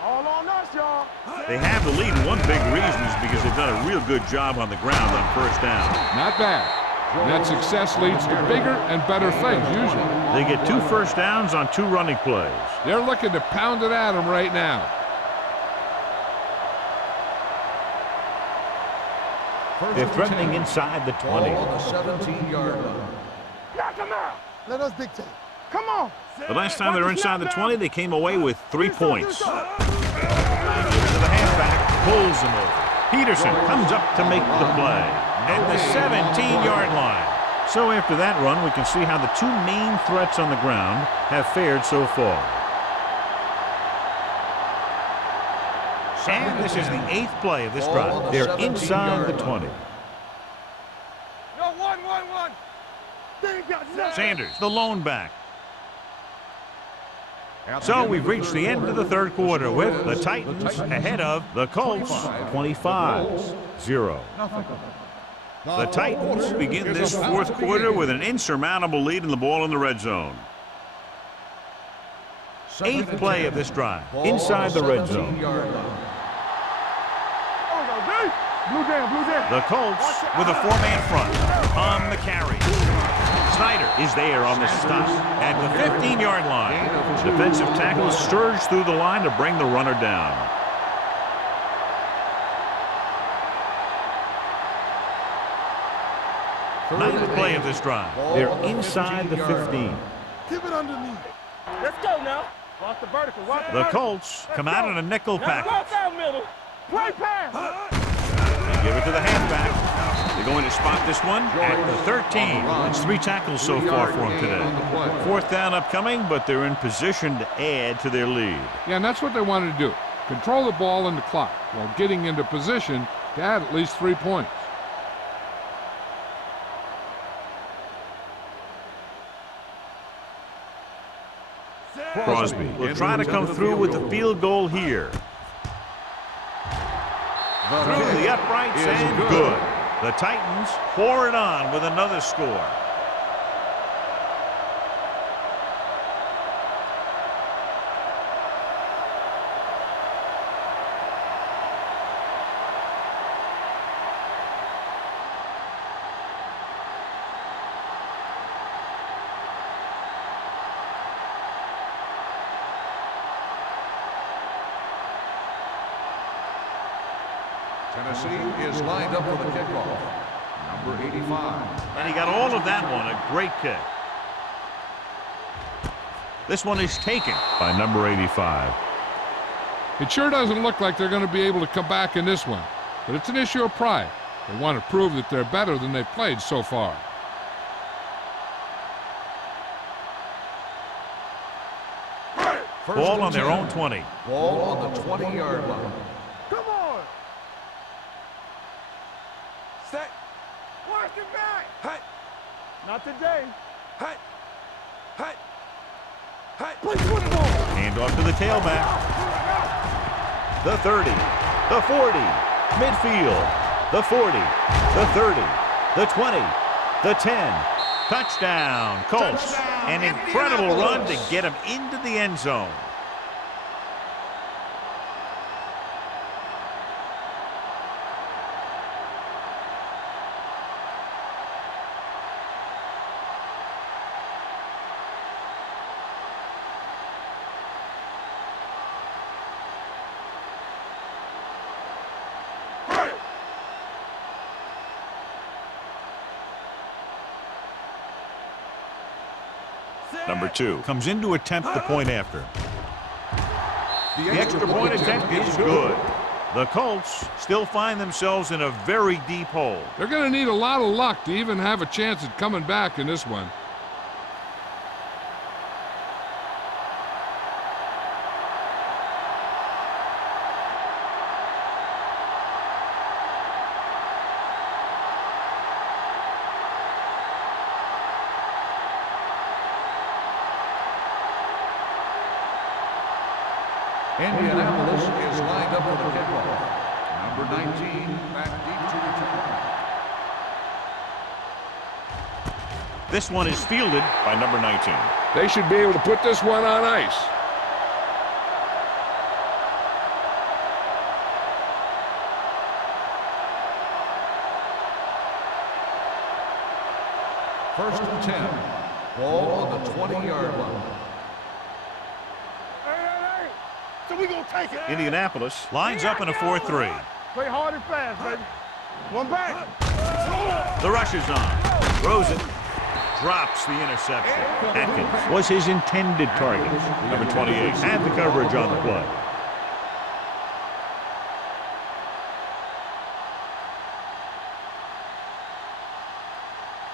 All on us, y'all. They have the lead, and one big reason is because they've done a real good job on the ground on first down. Not bad. And that success leads to bigger and better things, usually. They get 2 first downs on 2 running plays. They're looking to pound it at him right now. They're threatening inside the 20. Ball on the 17-yard line. Knock him out. Let us dictate. Come on. The last time they were inside the 20, they came away with 3 points. Gives it to the halfback, pulls him over. Peterson comes up to make the play at the 17-yard line. So after that run, we can see how the 2 main threats on the ground have fared so far. And this is the 8th play of this drive. They're inside the 20. No, one. Sanders, the lone back. So we've reached the end of the third quarter with the Titans ahead of the Colts 25-0. The Titans begin this fourth quarter with an insurmountable lead in the ball in the red zone. Eighth play of this drive, inside the red zone. The Colts with a four-man front on the carry. Snyder is there on the stop at the 15-yard line. Defensive tackles surge through the line to bring the runner down. Ninth play of this drive. They're inside the 15. Keep it underneath. Let's go now. Watch the vertical. Watch The Colts come out in a nickel package. Watch out middle. Play pass. They give it to the halfback. They're going to spot this one at the 13. It's 3 tackles so far for them today. Fourth down upcoming, but they're in position to add to their lead. Yeah, and that's what they wanted to do. Control the ball and the clock while getting into position to add at least 3 points. Crosby will try to come through with the field goal here. Through the uprights and good. The Titans pour it on with another score. Tennessee is lined up for the kickoff. Number 85. And he got all of that one, a great kick. This one is taken by number 85. It sure doesn't look like they're going to be able to come back in this one, but it's an issue of pride. They want to prove that they're better than they've played so far. Ball on their own 20. Ball on the 20-yard line. Come on. Set. Watch it back. Hey. Not today. Hey. Hey. Hey. Play football. Hand off to the tailback. The 30. The 40. Midfield. The 40. The 30. The 20. The 10. Touchdown, Colts. An incredible run to get him into the end zone. Number 2 comes in to attempt the point after. The extra point attempt is good. The Colts still find themselves in a very deep hole. They're going to need a lot of luck to even have a chance at coming back in this one. Indianapolis is lined up for the kickoff. Number 19 back deep to return. This one is fielded by number 19. They should be able to put this one on ice. First and 10. Ball on the 20-yard line. So we gonna take it. Indianapolis lines up in a 4-3. Play hard and fast, baby. One back. The rush is on. Throws it. Drops the interception. Atkins was his intended target. Number 28 had the coverage on the play.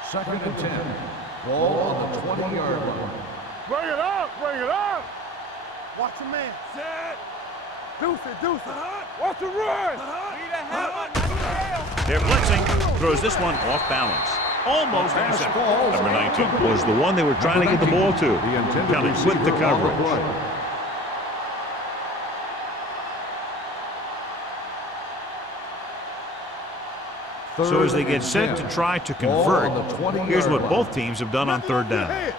Second and 10. Ball on the 20-yard line. Bring it up. Bring it up. Watch the man. Set. Deuce it. Deuce it. Watch the run. They're blitzing. Throws this one off balance. Almost intercepted. Number 19 was the one they were trying to get the ball to. Kelly with the coverage. So as they get set to try to convert, here's what both teams have done on third down.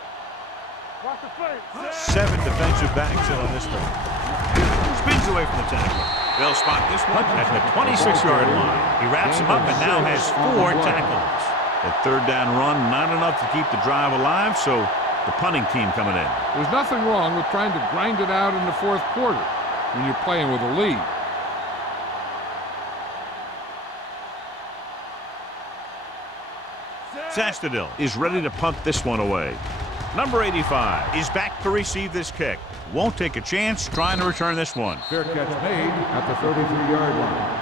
7 defensive backs in on this one. Spins away from the tackle. They'll spot this one at the 26-yard line. He wraps him up and now has 4 tackles. That third down run, not enough to keep the drive alive, so the punting team coming in. There's nothing wrong with trying to grind it out in the fourth quarter when you're playing with a lead. Zastadil is ready to punt this one away. Number 85 is back to receive this kick. Won't take a chance trying to return this one. Fair catch made at the 33-yard line.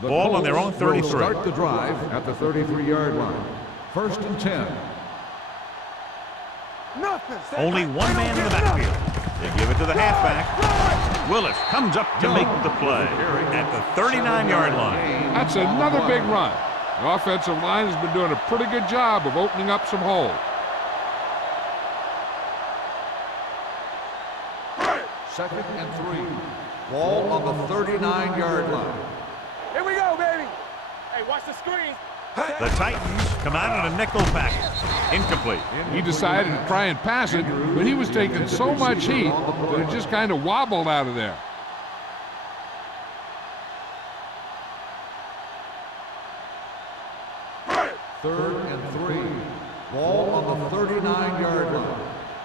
The Ball on their own Colts 33. will start the drive at the 33-yard line. 1st and 10. Only one man in the backfield. They give it to the halfback. Willis comes up to make the play at the 39-yard line. That's another big run. The offensive line has been doing a pretty good job of opening up some holes. 2nd and 3. Ball on the 39-yard line. Here we go, baby. Hey, watch the screen. The Titans come out in a nickel package. Incomplete. He decided to try and pass it, but he was taking so much heat that it just kind of wobbled out of there. Third and 3. Ball on the 39-yard line.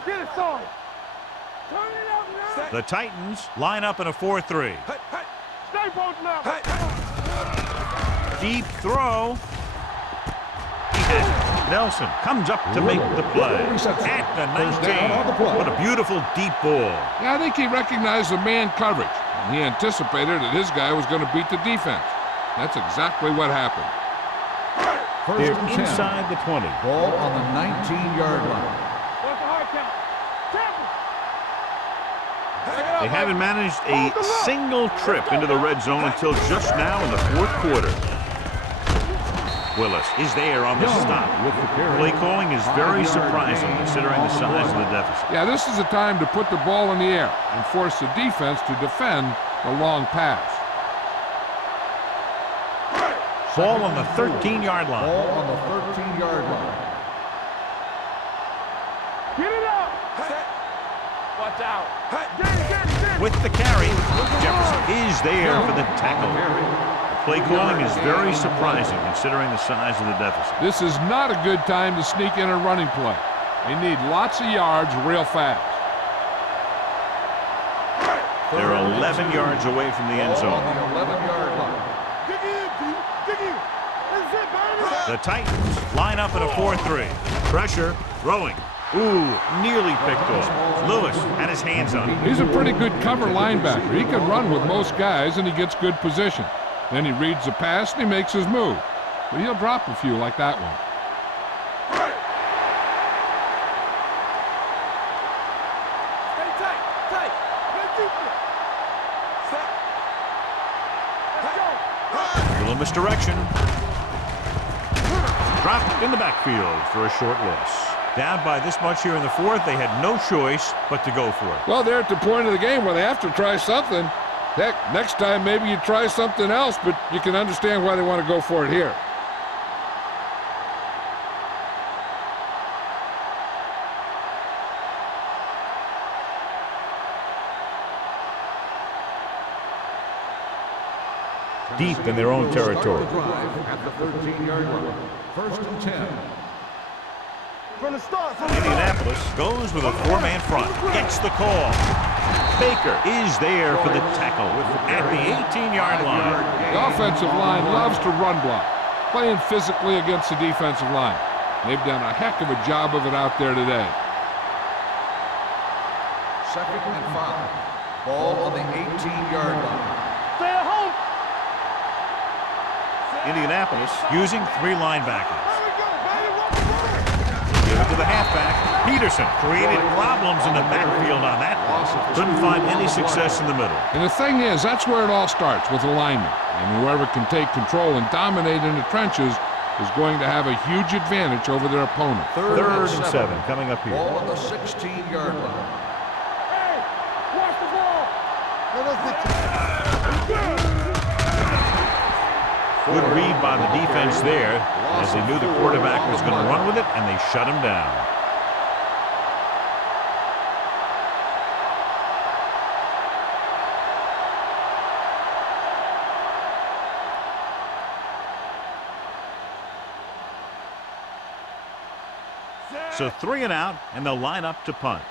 Get it, son. Turn it up now. The Titans line up in a 4-3. Stay posted now. Deep throw. He has it. Nelson comes up to make the play at the 19. What a beautiful deep ball. Yeah, I think he recognized the man coverage, and he anticipated that his guy was going to beat the defense. That's exactly what happened. They're inside the 20. Ball on the 19-yard line. What's the hard count? Tackle. They haven't managed a single trip into the red zone until just now in the fourth quarter. Willis is there on the stop. Play calling is very surprising considering the size of the deficit. Yeah, this is the time to put the ball in the air and force the defense to defend the long pass. Ball on the 13-yard line. Ball on the 13-yard line. Get it out. Watch out. With the carry, Jefferson is there for the tackle. Play calling is very surprising considering the size of the deficit. This is not a good time to sneak in a running play. They need lots of yards real fast. They're 11 yards away from the end zone. On the 11-yard line. Dig in, D. Dig in. That's it, baby. The Titans line up in a 4-3. Pressure, throwing. Ooh, nearly picked off. Lewis had his hands on it. He's a pretty good cover linebacker. He can run with most guys, and he gets good position. Then he reads the pass, and he makes his move. But he'll drop a few like that one. Stay tight. Tight. Let's do it. Set. Let's go. Little misdirection. Dropped in the backfield for a short loss. Down by this much here in the fourth, they had no choice but to go for it. Well, they're at the point of the game where they have to try something. Heck, next time maybe you try something else, but you can understand why they want to go for it here. Deep in their own territory. At the 13-yard line. 1st and 10. From the start. Indianapolis goes with a 4-man front. Gets the call. Baker is there for the tackle at the 18-yard line. The offensive line loves to run block, playing physically against the defensive line. They've done a heck of a job of it out there today. 2nd and 5. Ball on the 18-yard line. Stay at home. Indianapolis using 3 linebackers. There we go, baby. Give it to the halfback. Peterson created problems in the backfield on that one. Couldn't find any success in the middle. And the thing is, that's where it all starts, with alignment. And whoever can take control and dominate in the trenches is going to have a huge advantage over their opponent. Third and 7 coming up here. Ball on the 16-yard line. Hey, watch the ball. Good read by the defense there, as they knew the quarterback was going to run with it, and they shut him down. So 3 and out, and they'll line up to punt.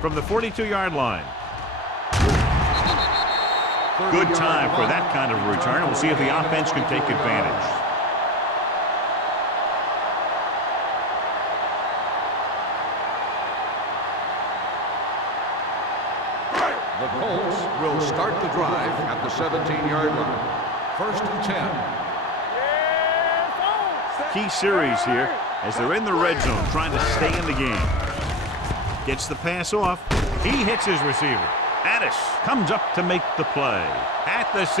From the 42-yard line. Good time for that kind of return. We'll see if the offense can take advantage. The Colts will start the drive at the 17-yard line. First and 10. Key series here as they're in the red zone trying to stay in the game. Gets the pass off. He hits his receiver. Addis comes up to make the play at the 6.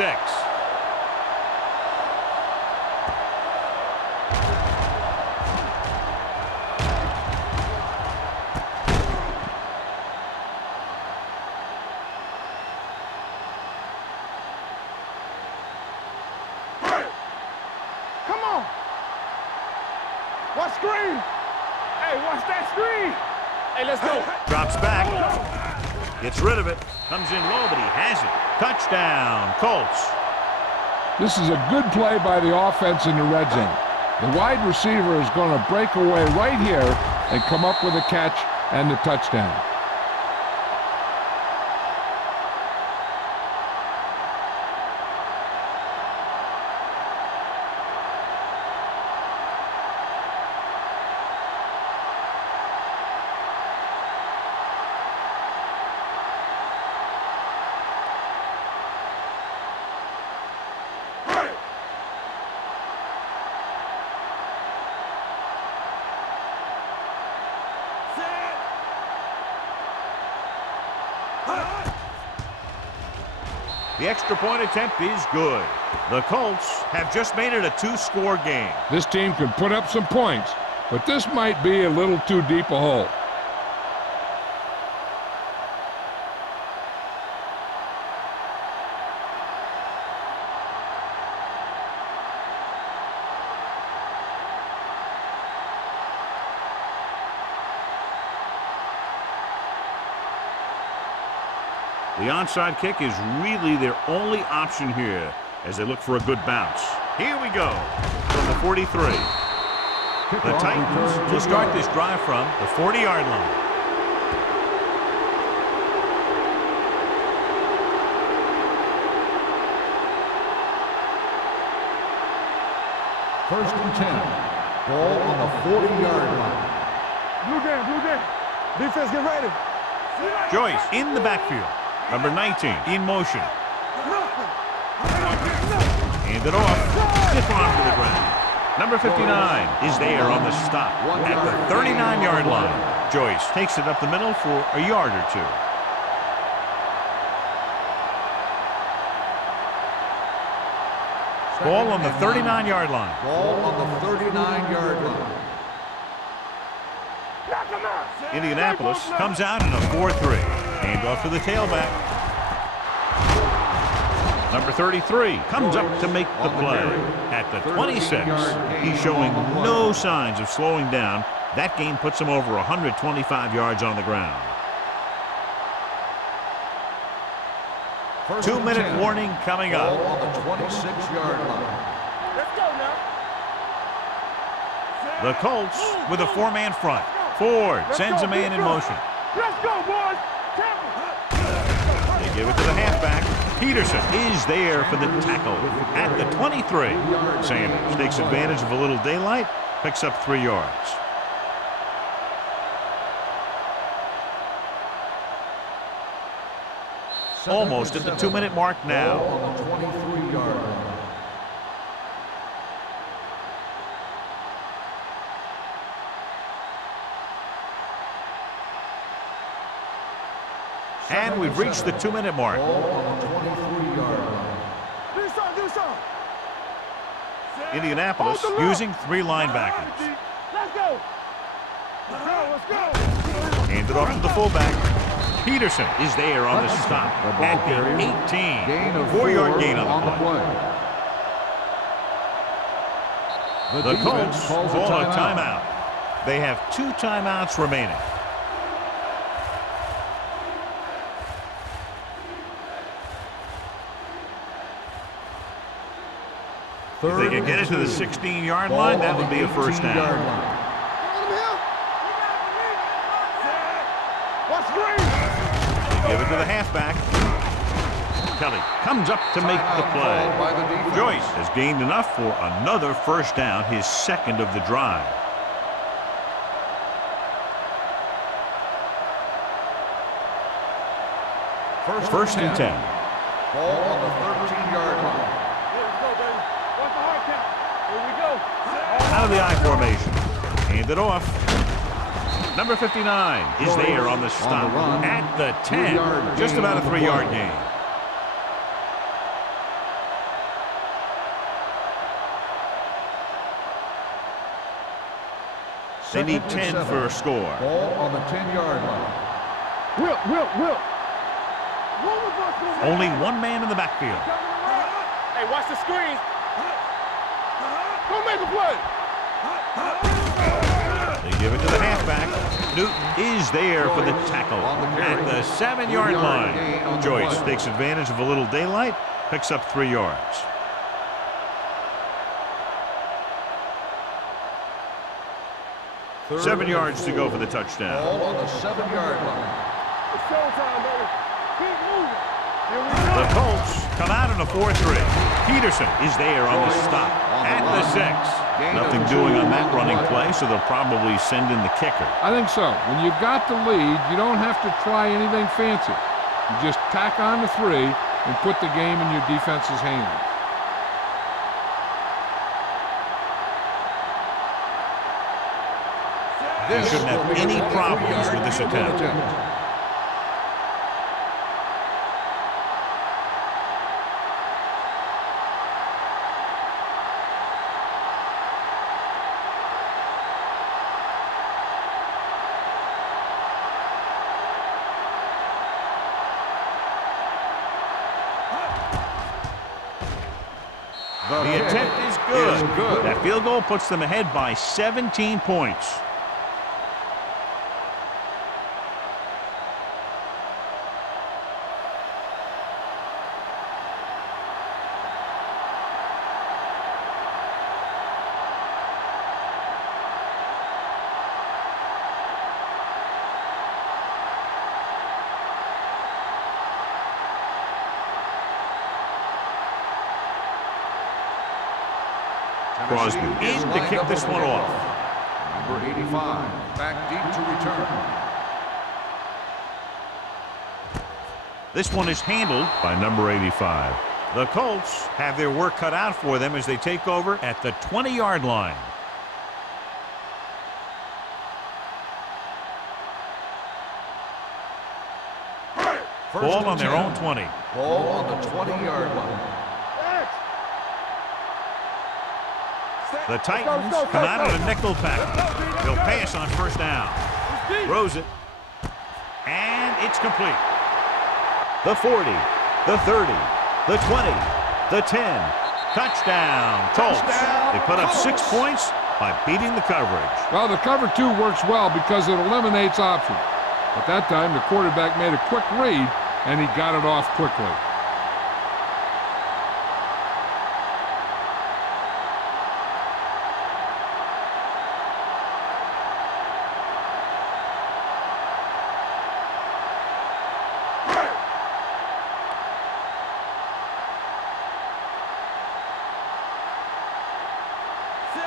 Come on. Watch screen. Hey, watch that screen. Hey, let's go. Drops back. Gets rid of it. Comes in low, but he has it. Touchdown, Colts. This is a good play by the offense in the red zone. The wide receiver is going to break away right here and come up with a catch and the touchdown. The extra point attempt is good. The Colts have just made it a 2-score game. This team can put up some points, but this might be a little too deep a hole. The onside kick is really their only option here as they look for a good bounce. Here we go from the 43. The Titans will start this drive from the 40-yard line. First and 10. Ball on the 40-yard line. Blue game. Defense, get ready. Joyce in the backfield. Number 19 in motion. Hand it off. Stiff arm to the ground. Number 59 is there on the stop at the 39-yard line. Joyce takes it up the middle for a yard or 2. Ball on the 39-yard line. Ball on the 39-yard line. Indianapolis comes out in a 4-3. Hand off to the tailback. Number 33 comes up to make the play at the 26. He's showing no signs of slowing down. That game puts him over 125 yards on the ground. 2-minute warning coming up. Ball on the 26-yard line. Let's go now. The Colts with a 4-man front. Ford sends a man in motion. Let's go, boys. They give it to the halfback. Peterson is there for the tackle at the 23. Sanders takes advantage of a little daylight, picks up 3 yards. Almost at the 2-minute mark now. Ball on the 23-yard line. And we've reached the 2-minute mark. Ball on the 23-yard line. Do something. Indianapolis Hold the line. using 3 linebackers. Let's go. Let's go. Handed off to the fullback. Peterson is there on the stop The ball at carrier. the 18. Gain of 4-yard 4 gain on the play. The defense Colts calls call a timeout. timeout. They have 2 timeouts remaining. If they can get it to the 16-yard line, that would be a first down. Watch green. Give it to the halfback. Kelly comes up to make the play. Called by the defense. Joyce has gained enough for another first down, his second of the drive. First and 10. Ball on the 13-yard line. Let's go, baby. Watch the hard count. Here we go. Out of the I formation. Handed off. Number 59 is there on the stop run. at the 10. 3-yard Just gain about a on the 3-yard play. gain. They need 10 for a score. Ball on the 10-yard line. Will. Only one man in the backfield. Hey, watch the screen. Go make a play. They give it to the halfback. Newton is there for the tackle at the 7-yard line. Joyce takes advantage of a little daylight, picks up 3 yards. Third 7 and yards to 4. go for the touchdown. Ball on the 7-yard line. It's showtime, baby. Keep moving. Here we The go. Colts come out in a 4-3. Peterson is there on the stop at the 6. Nothing doing on that running play, so they'll probably send in the kicker. I think so. When you've got the lead, you don't have to try anything fancy. You just tack on the 3 and put the game in your defense's hands. He shouldn't have any problems with this attempt. The attempt is good. That field goal puts them ahead by 17 points. Crosby in to kick this one off. Number 85, back deep to return. This one is handled by number 85. The Colts have their work cut out for them as they take over at the 20-yard line. Ball on their own 20. Ball on the 20-yard line. The Titans come out in a nickel package. They'll pass on first down. Throws it. And it's complete. The 40, the 30, the 20, the 10. Touchdown, Colts. They put up 6 points by beating the coverage. Well, the cover 2 works well because it eliminates options. At that time, the quarterback made a quick read, and he got it off quickly.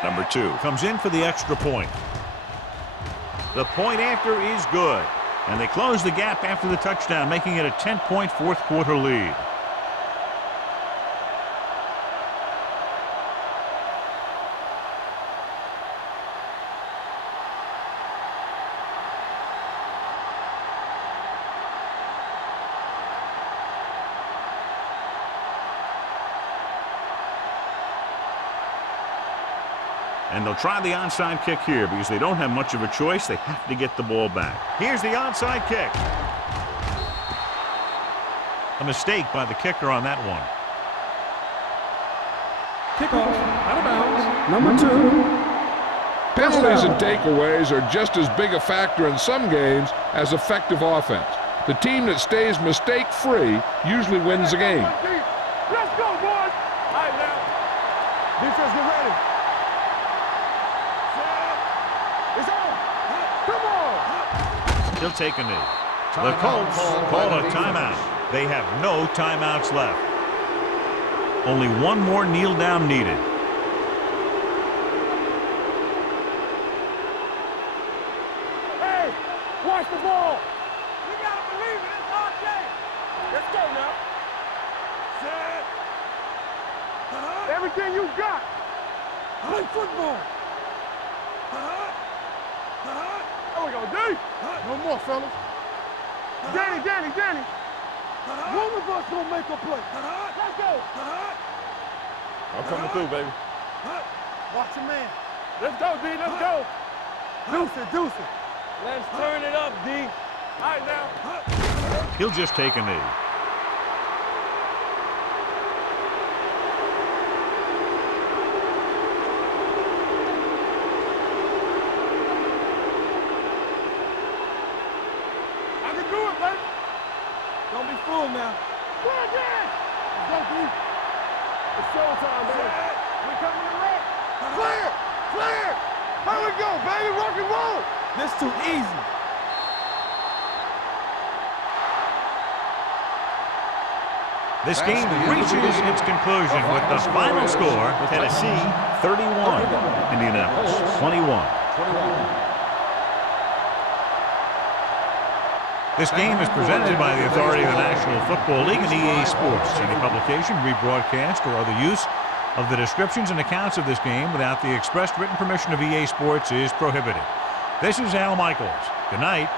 Number 2 comes in for the extra point. The point after is good. And they close the gap after the touchdown, making it a 10-point fourth quarter lead. And they'll try the onside kick here because they don't have much of a choice. They have to get the ball back. Here's the onside kick. A mistake by the kicker on that one. Kickoff, out of bounds, number 2. Penalties and takeaways are just as big a factor in some games as effective offense. The team that stays mistake-free usually wins the game. Let's go, boys. All right, now. Defense, get ready. It's on. Come on. He'll take a knee. The Colts call a timeout. They have no timeouts left. Only one more kneel down needed. Hey, watch the ball. You got to believe it. It's our game. Let's go now. Set. Everything you got. Play football. There we go, D. No more, fellas. Danny. One of us gonna make a play. Let's go. I'm coming through, baby. Watch your man. Let's go, D. Let's go. Deuce it. Let's turn it up, D. All right, now. He'll just take a knee. I can do it, baby. Don't be fooled now. Go again. Let's go, D. It's showtime, baby. We coming to rock. Clear. Here we go, baby. Rock and roll. This too easy. This game reaches its conclusion with the final score, Tennessee 31, Indianapolis 21. This game is presented by the authority of the National Football League and EA Sports. Any publication, rebroadcast, or other use of the descriptions and accounts of this game without the expressed written permission of EA Sports is prohibited. This is Al Michaels. Good night.